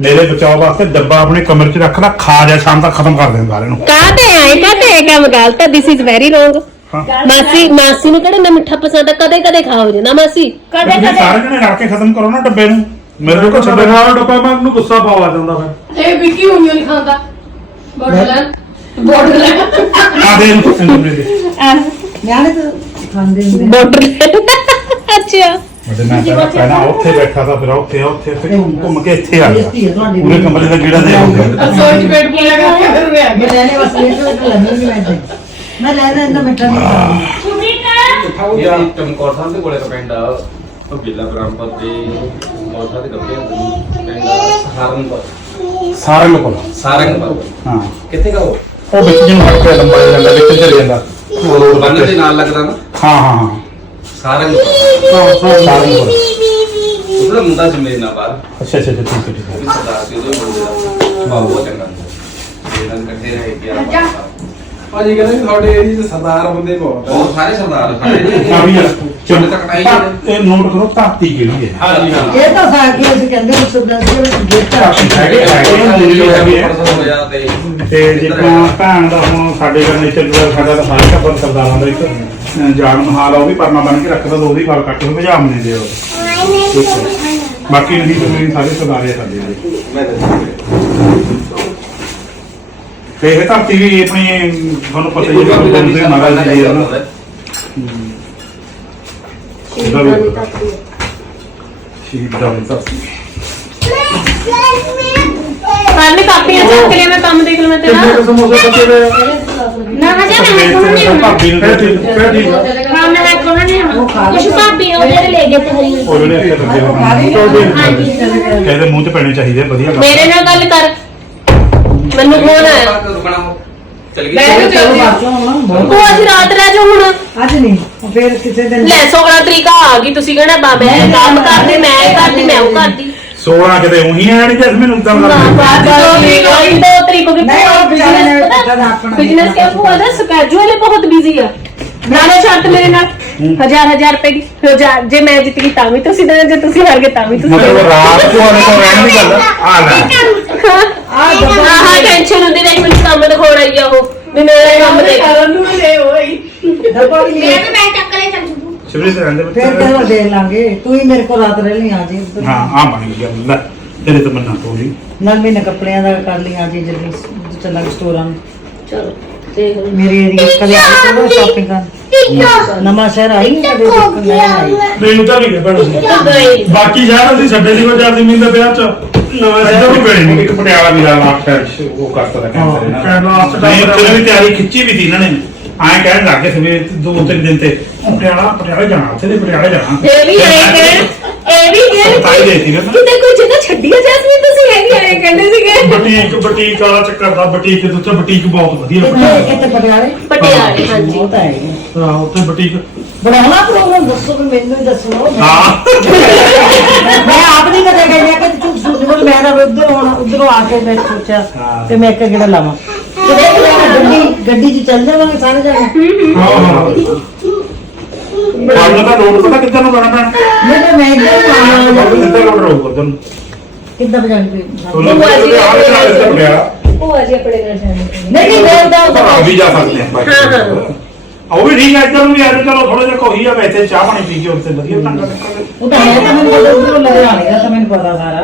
[SPEAKER 6] ਮੇਰੇ ਬਚਾਓ ਵਾਸਤੇ ਡੱਬਾ ਆਪਣੇ ਕਮਰੇ 'ਚ ਰੱਖ ਲੈ ਖਾ ਜਾ ਸ਼ਾਮ ਤੱਕ ਖਤਮ ਕਰ ਦੇ ਸਾਰਿਆਂ ਨੂੰ।
[SPEAKER 1] ਕਾਹਤੇ ਆਏ ਕਾਹਤੇ ਇਹ ਕੰਮ ਗਲਤ ਹੈ ਦਿਸ ਇਜ਼ ਵੈਰੀ ਰੋਂਗ
[SPEAKER 6] ਹਾਂ।
[SPEAKER 1] ਮਾਸੀ ਮਾਸੀ ਨੂੰ ਕਿਹੜਾ ਨਾ ਮਿੱਠਾ ਪਸੰਦ ਆ ਕਦੇ ਕਦੇ ਖਾਓ ਜੇ ਨਾ ਮਾਸੀ।
[SPEAKER 8] ਕਦੇ
[SPEAKER 6] ਤੁਸੀਂ
[SPEAKER 8] ਕਦੇ
[SPEAKER 6] ਸਾਰੇ ਜਣੇ ਰਲ ਕੇ ਖਤਮ ਕਰੋ ਨਾ ਡੱਬੇ ਨੂੰ। ਮੇਰੇ ਕੋਲ
[SPEAKER 7] ਛੱਡੇ ਨਾਲ ਡੱਬਾ ਮੈਂ ਨੂੰ ਗੁੱਸਾ ਪਾਉ ਆ ਜਾਂਦਾ ਫਿਰ।
[SPEAKER 8] ਇਹ ਵਿੱਕੀ ਹੁਣ ਨਹੀਂ ਖਾਂਦਾ? ਬੋਟਲ। ਬੋਟਲ।
[SPEAKER 6] ਆ ਦੇ ਇਹਨੂੰ ਇਹਨੂੰ ਦੇ ਦੇ।
[SPEAKER 9] ਖਾਂਦੇ ਹੁੰਦੇ
[SPEAKER 1] ਬਾਰਡਰ ਅੱਛਾ।
[SPEAKER 6] ਉਹਦੇ ਮੈਂ ਤਾਂ ਪਹਿਲਾਂ ਉੱਥੇ ਬੈਠਾ ਤਾਂ ਫਿਰ ਉੱਥੇ ਉੱਥੇ ਫਿਰ ਘੁੰਮ ਕੇ ਇੱਥੇ ਆ ਗਿਆ।
[SPEAKER 9] ਹੈ।
[SPEAKER 6] ਪੂਰੇ ਕਮਰੇ ਦਾ ਗੇੜਾ ਦੇ ਆਉਂਗਾ
[SPEAKER 8] ਸੋਚ ਪੇਟ ਪੂਰਾ ਕਰਕੇ ਫਿਰ ਮੈਂ
[SPEAKER 9] ਮੈਂ ਲੈਣੇ ਬਸ ਇਹ ਤਾਂ ਲੈਣੇ ਨਹੀਂ ਮੈਂ ਤੇ ਮੈਂ ਲੈਣਾ ਇੰਨਾ ਮਿੱਠਾ ਨਹੀਂ
[SPEAKER 4] ਇਹ ਚਮਕੌਰ ਸਾਹਿਬ ਦੇ ਕੋਲੇ ਪਿੰਡ ਆ। ਉਹ ਗਿੱਲਾ ਬ੍ਰਹਮਪੁਰ ਦੇ ਮੌਸਾ ਦੇ ਕੱਪੜੇ ਪਿੰਡ ਸਹਾਰਨਪੁਰ।
[SPEAKER 6] ਸਾਰਿਆਂ ਕੋਲ
[SPEAKER 4] ਸਾਰੰਗਪੁਰ
[SPEAKER 6] ਹਾਂ।
[SPEAKER 4] ਕਿੱਥੇ ਗਾ ਉਹ?
[SPEAKER 6] ਉਹ ਵਿੱਚ ਜਿਹਨੂੰ ਹੱਥ ਲੰਬਾ ਜਾਂਦਾ ਵਿੱਚ ਚਲੇ ਜਾਂਦਾ। ਉਹ ਰੋਡ
[SPEAKER 4] ਬੰਨ ਦੇ
[SPEAKER 6] ਤੇ
[SPEAKER 4] ਨਾਲ ਲੱਗਦਾ ਨਾ।
[SPEAKER 6] ਹਾਂ ਹਾਂ ਹਾਂ। ਸਾਰਿਆਂ ਕੋਲ
[SPEAKER 4] ਉਹਦਾ ਮੁੰਡਾ ਸੀ ਮੇਰੇ ਨਾਲ ਬਾਹਰ।
[SPEAKER 6] ਅੱਛਾ ਅੱਛਾ ਅੱਛਾ, ਠੀਕ ਹੈ ਠੀਕ ਹੈ।
[SPEAKER 4] ਉਹ ਵੀ ਸਰਦਾਰ ਸੀ ਉਹਦੇ ਮੁੰਡੇ ਦਾ। ਸੁਭਾਅ ਬਹੁਤ ਚੰਗਾ ਸੀ ਇਹਨਾਂ ਇਕੱਠੇ ਰਹੇ ਗਿਆ
[SPEAKER 2] ਭਾਜੀ ਕਹਿੰਦੇ ਵੀ ਤੁਹਾਡੇ ਏਰੀਆ 'ਚ ਸਰਦਾਰ ਬੰਦੇ ਬਹੁਤ ਆ।
[SPEAKER 4] ਬਹੁਤ ਸਾਰੇ ਸਰਦਾਰ ਸਾਰੇ
[SPEAKER 6] ਆ ਵੀ ਯਾਰ
[SPEAKER 4] ਚੁੰਨ ਤੱਕ ਟਾਈ
[SPEAKER 6] ਧਾ- ਇਹ ਨੋਟ ਕਰੋ ਧਰਤੀ ਕਿਹੜੀ ਹੈ?
[SPEAKER 4] ਹਾਂਜੀ ਹਾਂ।
[SPEAKER 9] ਇਹ ਤਾਂ ਸਾਕੀ ਅਸੀਂ ਕਹਿੰਦੇ ਉਸ ਦਿਨ ਦੇ ਵਿੱਚ ਦੇਖਿਆ
[SPEAKER 6] ਹੈਗੇ ਹੈਗੇ। ਨਾ ਹੈਗੇ ਆ।
[SPEAKER 4] ਹੋਇਆ ਤੇ
[SPEAKER 6] ਤੇ ਜਿੱਦਾਂ ਭੈਣ ਦਾ ਹੁਣ ਸਾਡੇ ਘਰ ਨੇਚਰ ਦਾ ਸਾਡਾ ਤਾਂ ਸਾਰੇ ਟੱਬਰ ਸਰਦਾਰਾਂ ਦਾ ਇੱਕ ਅਹ, ਜਾਨ ਮਹਾਲ ਆ ਉਹ ਵੀ ਪਰਨਾ ਬਣ ਕੇ ਰੱਖਦਾ ਤਾਂ ਉਹਦੀ ਵਾਲ ਕੱਟ ਕੇ ਭਜਾਮ ਨੇ ਦੇ ਉਹ। ਦੇਖੋ। ਬਾਕੀ ਨਹੀਂ ਤਾਂ ਮੇਰੇ ਸਾਰੇ ਸਰਦਾਰੇ ਆ ਸਾਡੇ ਦੇ। ਤੇ ਇਹ ਧਰਤੀ ਵੀ ਆਪਣੀ ਤੁਹਾਨੂੰ ਪਤਾ ਹੀ ਹੈ ਗੁਰੂ ਗੋਬਿੰਦ ਸਿੰਘ ਮਹਾਰਾਜ ਜੀ ਦੀ ਹੈ ਨਾ। ਇਹਦਾ ਵੀ ਸ਼ਹੀਦ ਦਾ ਧਰਤੀ।
[SPEAKER 1] ਕੱਲ ਕਾਪੀਆਂ ਚੱਕ ਲਿਆ ਮੈਂ ਕੰਮ ਦੇਖ ਲਵਾਂ
[SPEAKER 7] ਕਿੰਨੇ
[SPEAKER 1] ਤੇਰਾ
[SPEAKER 7] ਕੁ ਸਮੋਸੇ ਬੱਚੇ ਦੇ
[SPEAKER 8] ਨਾ ਹਜੇ ਮੈਂ ਕੋਲ ਨਹੀਂ ਆਉਣਾ
[SPEAKER 6] ਭਾਬੀ ਨੂੰ
[SPEAKER 7] ਫਿਰ
[SPEAKER 6] ਦੇ
[SPEAKER 7] ਠੀਕ ਫਿਰ ਠੀਕ। ਆ।
[SPEAKER 8] ਹਾਂ ਮੈਂ ਕੋਲ ਨਹੀਂ ਆਉਣਾ ਕੁਛ ਭਾਬੀ ਉਹ ਜਿਹੜੇ ਲੈ ਗਏ ਤੇ ਹਰੀ
[SPEAKER 6] ਉਹ ਜਿਹੜੇ ਇੱਥੇ ਲੱਗੇ ਹੋਏ ਨੇ
[SPEAKER 8] ਹਾਂਜੀ।
[SPEAKER 6] ਇਹਦੇ ਮੂੰਹ ਤੇ ਪੈਣੇ ਚਾਹੀਦੇ ਆ, ਵਧੀਆ ਗੱਲ
[SPEAKER 1] ਮੇਰੇ ਨਾਲ ਗੱਲ ਕਰ। ਮੈਨੂੰ ਫੋਨ ਆਇਆ
[SPEAKER 4] ਰੁਕਣਾ ਚਲ
[SPEAKER 8] ਮੈਂ
[SPEAKER 4] ਗਈ
[SPEAKER 8] ਵੀ
[SPEAKER 9] ਚਲੋ ਬਾਅਦ ਹੁਣ ਬਹੁਤ
[SPEAKER 1] ਤੂੰ ਅੱਜ ਰਾਤ ਰਹਿ ਜਾ ਹੁਣ।
[SPEAKER 9] ਅੱਜ ਨਹੀਂ ਫਿਰ ਕਿਸੇ ਦਿਨ।
[SPEAKER 1] ਲੈ 16 ਤਰੀਕਾ ਆ ਗਈ। ਤੁਸੀਂ ਕਹਿਣਾ ਬਾਬਾ ਕੰਮ ਕਰਦੀ ਮੈਂ ਇਹ ਕਰਦੀ ਮੈਂ ਉਹ ਕਰਦੀ।
[SPEAKER 6] 16 ਕਿਤੇ ਉਹੀ ਆਣ ਜੈਸਮੀਨ ਉਦਾਂ
[SPEAKER 1] ਨਾ
[SPEAKER 6] ਦਾ
[SPEAKER 1] ਬਾਅਦ ਦੋ ਦੋ ਤਰੀਕ ਹੋ ਗਈ
[SPEAKER 9] ਨਹੀਂ, ਉਹ ਵਿਚਾਰੇ ਨੇ ਪਤਾ ਤਾਂ ਆਪਣਾ
[SPEAKER 1] ਬਿਜ਼ਨਸ ਕਿਆ ਭੂਆ ਦਾ ਸਕੈਜੂਅਲ ਬਹੁਤ ਬਿਜ਼ੀ ਆ। ਨਾਲੇ ਸ਼ਰਤ ਮੇਰੇ ਨਾਲ ਹਜ਼ਾਰ ਹਜ਼ਾਰ ਰੁਪਏ ਦੀ ਹਜ਼ਾਰ- ਜੇ ਮੈਂ ਜਿੱਤ ਗਈ ਤਾਂ ਵੀ ਤੁਸੀਂ ਦੇਣਾ ਜੇ ਤੁਸੀਂ ਹਾਰ ਗਏ ਤਾਂ ਵੀ ਤੁਸੀਂ
[SPEAKER 6] ਮਤਲਬ ਰਾਤ ਨੂੰ ਆਣੇ ਤੋਂ ਰਹਿਣ ਦੀ ਗੱਲ ਆ। ਲੈ।
[SPEAKER 1] ਆਹ ਆਹ ਟੈਨਸ਼ਨ ਹੁੰਦੀ ਦੇਖ ਮੈਨੂੰ ਕੰਮ ਦਿਖਾਉਣ ਆਈ ਆ ਉਹ। ਵੀ ਮੇਰਾ ਕੰਮ ਦੇਖ।
[SPEAKER 8] ਕਰਨ ਨੂੰ ਲੈ ਹੋਈ
[SPEAKER 9] ਵੀ ਲੈ
[SPEAKER 8] ਮੈਂ ਚੱਕ ਲੈ ਚੱਲ। ਜੂ
[SPEAKER 6] ਸ਼ਿਵਰੇ ਤੇ ਰਹਿੰਦੇ
[SPEAKER 9] ਫਿਰ
[SPEAKER 6] ਬੱਚੇ
[SPEAKER 9] ਕਦੋਂ ਦੇ ਲਾਂਗੇ। ਤੂੰ ਹੀ ਮੇਰੇ ਕੋਲ ਰਾਤ ਰਹਿ ਲਈ ਆ ਜੀ।
[SPEAKER 6] ਹਾਂ ਆ ਬਣ ਗਿਆ ਲੈ ਤੇਰੇ ਤੋਂ ਮੰਨਾ ਤੋਲੀ
[SPEAKER 9] ਨਾਲ ਮਹੀਨੇ ਕੱਪੜਿਆਂ ਦਾ ਕਰ ਲਈ ਆ ਜੀ ਜਲਦੀ ਚੱਲਾਂਗੇ ਸਟੋਰਾਂ ਨੂੰ।
[SPEAKER 1] ਚਲੋ ਦੇਖ ਲਓ।
[SPEAKER 9] ਮੇਰੇ ਏਰੀਆ ਕਦੇ ਆ ਕੇ ਸ਼ਾਪਿੰਗ ਕਰਨ। ਨਵਾਂ ਸ਼ਹਿਰ ਆਈ ਨਹੀਂ ਕਦੇ ਦੇਖਣ ਨਹੀਂ ਆਈ।
[SPEAKER 7] ਮੈਨੂੰ ਤਾਂ ਨਹੀਂ ਬਾਕੀ ਸ਼ਹਿਰ ਅਸੀਂ ਛੱਡੇ ਸੀ ਵਜਾ ਜ਼ਮੀਨ ਦੇ ਵਿਆਹ ਚ। ਨਵਾਂ ਸ਼ਹਿਰ
[SPEAKER 6] ਵੀ ਨਹੀਂ ਪਟਿਆਲਾ ਵੀ ਉਹ ਕਰਤਾ ਦਾ ਕੈਂਸਰ
[SPEAKER 7] ਦਾ।
[SPEAKER 6] ਵੀ ਤਿਆਰੀ ਖਿੱਚੀ ਵੀ ਸੀ ਇਹਨਾਂ ਨੇ। ਐਂ ਕਹਿਣ ਲੱਗੇ ਸਵੇ ਦੋ ਤਿੰਨ ਦਿਨ ਤੇ ਪਟਿਆਲਾ ਪਟਿਆਲਾ ਜਾਣਾ ਉੱਥੇ ਦੇ ਪਟਿਆਲਾ ਜਾਣਾ।
[SPEAKER 1] ਇਹ ਵੀ ਆਏ ਕਹਿਣ ਇਹ ਵੀ ਕਹਿਣ
[SPEAKER 6] ਸਤਾਈ ਦੇ ਸੀ ਨਾ।
[SPEAKER 1] ਕਿਤੇ ਕੋਈ ਜਗ੍ਹਾ ਛੱਡੀ ਆ ਜੈਸਮੀਨ ਤੁਸੀਂ ਇਹ ਵੀ ਆਏ ਕਹਿੰਦੇ ਸੀਗੇ।
[SPEAKER 7] ਬੁਟੀਕ ਬੁਟੀਕ ਵਾਲਾ ਚੱਕਰ ਦਾ ਬੁਟੀਕ ਦੇ ਉੱਤੇ ਬੁਟੀਕ ਬਹੁਤ ਵਧੀਆ
[SPEAKER 9] ਕਿੱਥੇ? ਪਟਿਆਲੇ?
[SPEAKER 1] ਪਟਿਆਲੇ ਹਾਂਜੀ।
[SPEAKER 9] ਉਹ ਤਾਂ ਹੈ
[SPEAKER 7] ਉੱਥੇ ਬੁਟੀਕ।
[SPEAKER 9] ਬਣਾਉਣਾ ਪ੍ਰੋਗਰਾਮ ਦੱਸੋ ਕਿ ਮੈਨੂੰ ਹੀ ਦੱਸੋ।
[SPEAKER 6] ਹਾਂ।
[SPEAKER 9] ਮੈਂ ਆਪ ਨਹੀਂ ਕਦੇ ਗਈ ਮੈਂ ਕਿ ਤੂੰ ਸੁਣ ਮੈਂ ਤਾਂ ਉਧਰ ਹੁਣ ਉਧਰੋਂ ਆ ਕੇ ਮੈਂ ਸੋਚਿਆ ਤੇ ਮੈਂ ਇੱਕ ਕਿਹੜਾ ਲਾਵਾਂ। ਗੱਡੀ ਗੱਡੀ 'ਚ ਚੱਲ ਜਾਵਾਂਗੇ ਸਾਰੇ ਜਾਣੇ।
[SPEAKER 6] ਹਾਂ ਹਾਂ। ਸਾਨੂੰ ਤਾਂ ਰੋਡ ਪਤਾ ਕਿੱਧਰ ਨੂੰ ਜਾਣਾ ਪੈਣਾ।
[SPEAKER 9] ਮੈਂ ਤਾਂ ਮੈਂ ਇੱਧਰ ਆਉਣਾ
[SPEAKER 6] ਬਾਬੂ ਸਿੱਧਾ ਰੋਡ ਰਹੂਗਾ ਉਧਰ ਨੂੰ।
[SPEAKER 9] ਕਿੱਦਾਂ ਬਜਾਣੀ ਪਈ
[SPEAKER 6] ਤੁਹਾਨੂੰ ਕਿਤੇ ਆਹ ਨਾਲ ਇੱਧਰ ਗਿਆ
[SPEAKER 1] ਉਹ ਅਜੇ ਆਪਣੇ ਨਾਲ ਜਾਣੇ
[SPEAKER 9] ਨਹੀਂ ਨਹੀਂ ਮੈਂ ਤਾਂ
[SPEAKER 6] ਆ ਵੀ ਜਾ ਸਕਦੇ ਬਾਈਕ
[SPEAKER 1] ਹਾਂ, ਹਾਂ।
[SPEAKER 6] ਉਹ ਵੀ ਠੀਕ ਹੈ ਇੱਧਰ ਨੂੰ ਵੀ ਆ ਜਾਓ, ਚਲੋ ਥੋੜਾ ਜਿਹਾ ਕੋਈ ਆ ਮੈਂ ਇੱਥੇ ਚਾਹ ਪਾਣੀ ਪੀ ਕੇ ਉੱਤੇ ਵਧੀਆ ਢੰਗ ਨਾਲ ਨਿਕਲ
[SPEAKER 9] ਉਹ ਤਾਂ ਹੈ ਤਾਂ ਮੈਨੂੰ ਪਤਾ ਉਧਰੋਂ ਲੁਧਿਆਣੇ ਦਾ ਤਾਂ ਮੈਨੂੰ ਪਤਾ ਸਾਰਾ।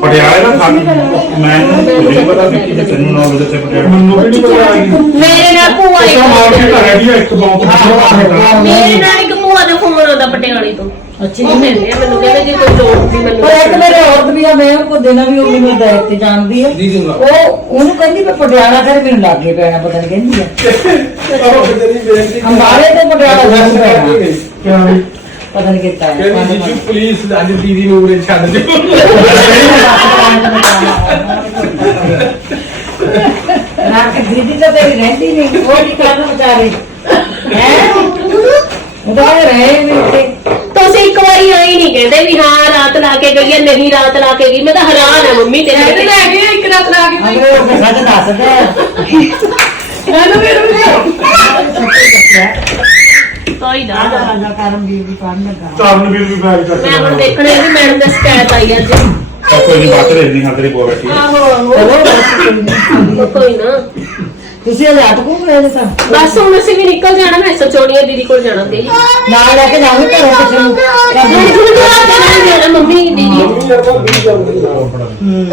[SPEAKER 6] ਪਟਿਆਲੇ ਦਾ ਖਾਣ ਮੈਂ ਨਹੀਂ ਪਤਾ ਵੀ ਕਿ ਤੈਨੂੰ ਨੌਲੇਜ ਤੇ ਪਟਿਆਲੇ।
[SPEAKER 7] ਮੈਨੂੰ ਵੀ ਨਹੀਂ ਪਤਾ ਹੈਗੀ
[SPEAKER 1] ਮੇਰੇ ਨਾਲ ਭੂਆ ਇੱਕ
[SPEAKER 7] ਮਾਰਕੀਟ ਹੈਗੀ ਆ ਇੱਕ ਬਹੁਤ ਵਧੀਆ
[SPEAKER 1] ਮੇਰੇ ਨਾਲ ਇੱਕ ਭੂਆ ਦਾ ਫੋਨ ਆਉਂਦਾ ਪਟਿਆਲੇ ਤੋਂ।
[SPEAKER 9] ਅੱਛੀ
[SPEAKER 1] ਉਹ ਕਹਿੰਦੇ ਆ ਮੈਨੂੰ ਕਹਿੰਦੇ ਜੇ ਕੋਈ ਲੋੜ ਦੀ ਮੈਨੂੰ
[SPEAKER 9] ਪਰ ਇੱਕ ਮੇਰੇ ਔਰਤ ਵੀ ਆ ਮੈਂ ਉਹ ਦੇਣਾ ਵੀ ਉਹ ਮੈਨੂੰ ਦਾਇਤ ਤੇ ਜਾਣਦੀ ਹੈ ਉਹ ਉਹਨੂੰ ਕਹਿੰਦੀ ਮੈਂ ਪਟਿਆਲਾ ਫਿਰ ਮੈਨੂੰ ਲੱਗੇ ਪੈਣਾ ਪਤਾ ਨਹੀਂ ਕਹਿੰਦੀ ਆ। ਅੰਬਾਰੇ ਤੇ ਪਟਿਆਲਾ ਜਾਣ ਪੈਣਾ।
[SPEAKER 7] ਵੀ
[SPEAKER 9] ਪਤਾ ਨਹੀਂ ਕਿੱਤਾ ਹੈ
[SPEAKER 2] ਪਲੀਜ਼ ਅੱਜ ਦੀਦੀ ਨੂੰ ਉਰੇ ਛੱਡ ਦਿਓ।
[SPEAKER 9] ਨਾ ਕਿ ਦੀਦੀ ਤਾਂ ਤੇਰੀ ਰਹਿੰਦੀ ਨਹੀਂ ਉਹ ਕੀ ਕਰਨ ਵਿਚਾਰੇ। ਹੈ? ਉਹ ਤਾਂ ਰਹੇ ਵੀ ਉੱਥੇ
[SPEAKER 1] ਤੁਸੀਂ ਇੱਕ ਵਾਰੀ ਆਈ ਨਹੀਂ ਕਹਿੰਦੇ ਵੀ ਹਾਂ ਰਾਤ ਲਾ ਕੇ ਗਈ ਹੈ ਨਹੀਂ ਰਾਤ ਲਾ ਕੇ ਗਈ। ਮੈਂ ਤਾਂ ਹੈਰਾਨ ਆ ਮੰਮੀ ਤੇਰੇ ਤੇ। ਲੈ ਗਈ ਇੱਕ ਰਾਤ ਲਾ ਕੇ
[SPEAKER 9] ਉਹ ਸੱਚ ਦੱਸਦਾ
[SPEAKER 1] ਮੈਨੂੰ ਵੀ ਕੋਈ ਨਾ।
[SPEAKER 9] ਨਾ ਕਰਮ ਵੀ ਵੀ ਪੜਨ ਲੱਗਾ।
[SPEAKER 7] ਚਰਨ ਵੀਰ ਵੀ ਬੈਗ ਚੱਕ
[SPEAKER 1] ਮੈਂ ਹੁਣ ਦੇਖਣਾ ਇਹਦੀ ਮੈਡਮ ਦਾ ਸ਼ਿਕਾਇਤ ਆਈ ਅੱਜ।
[SPEAKER 6] ਕੋਈ ਨਹੀਂ ਬਾਤ ਰਹਿਣੀ ਹਾਂ ਤੇਰੀ ਬੈਠੀ
[SPEAKER 1] ਆਹੋ। ਆਹੋ। ਕੋਈ ਨਾ।
[SPEAKER 9] ਤੁਸੀਂ ਅਜਾਤ ਕੋ ਗਏ ਤਾਂ?
[SPEAKER 1] ਬਸ ਹੁਣ ਅਸੀਂ ਵੀ ਨਿਕਲ ਜਾਣਾ ਮੈਂ ਸੋਚੋਣੀਆ ਦੀਦੀ ਕੋਲ ਜਾਣਾ ਤੇ
[SPEAKER 9] ਨਾਲ ਲੈ ਕੇ ਜਾਵਾਂਗੇ ਘਰੋਂ ਕਿਸੇ ਨੂੰ।
[SPEAKER 1] ਤੁਹਾਨੂੰ ਜਵਾਬ ਦੇਣਾ ਮੰਮੀ ਦੀਦੀ।
[SPEAKER 9] ਹੂੰ।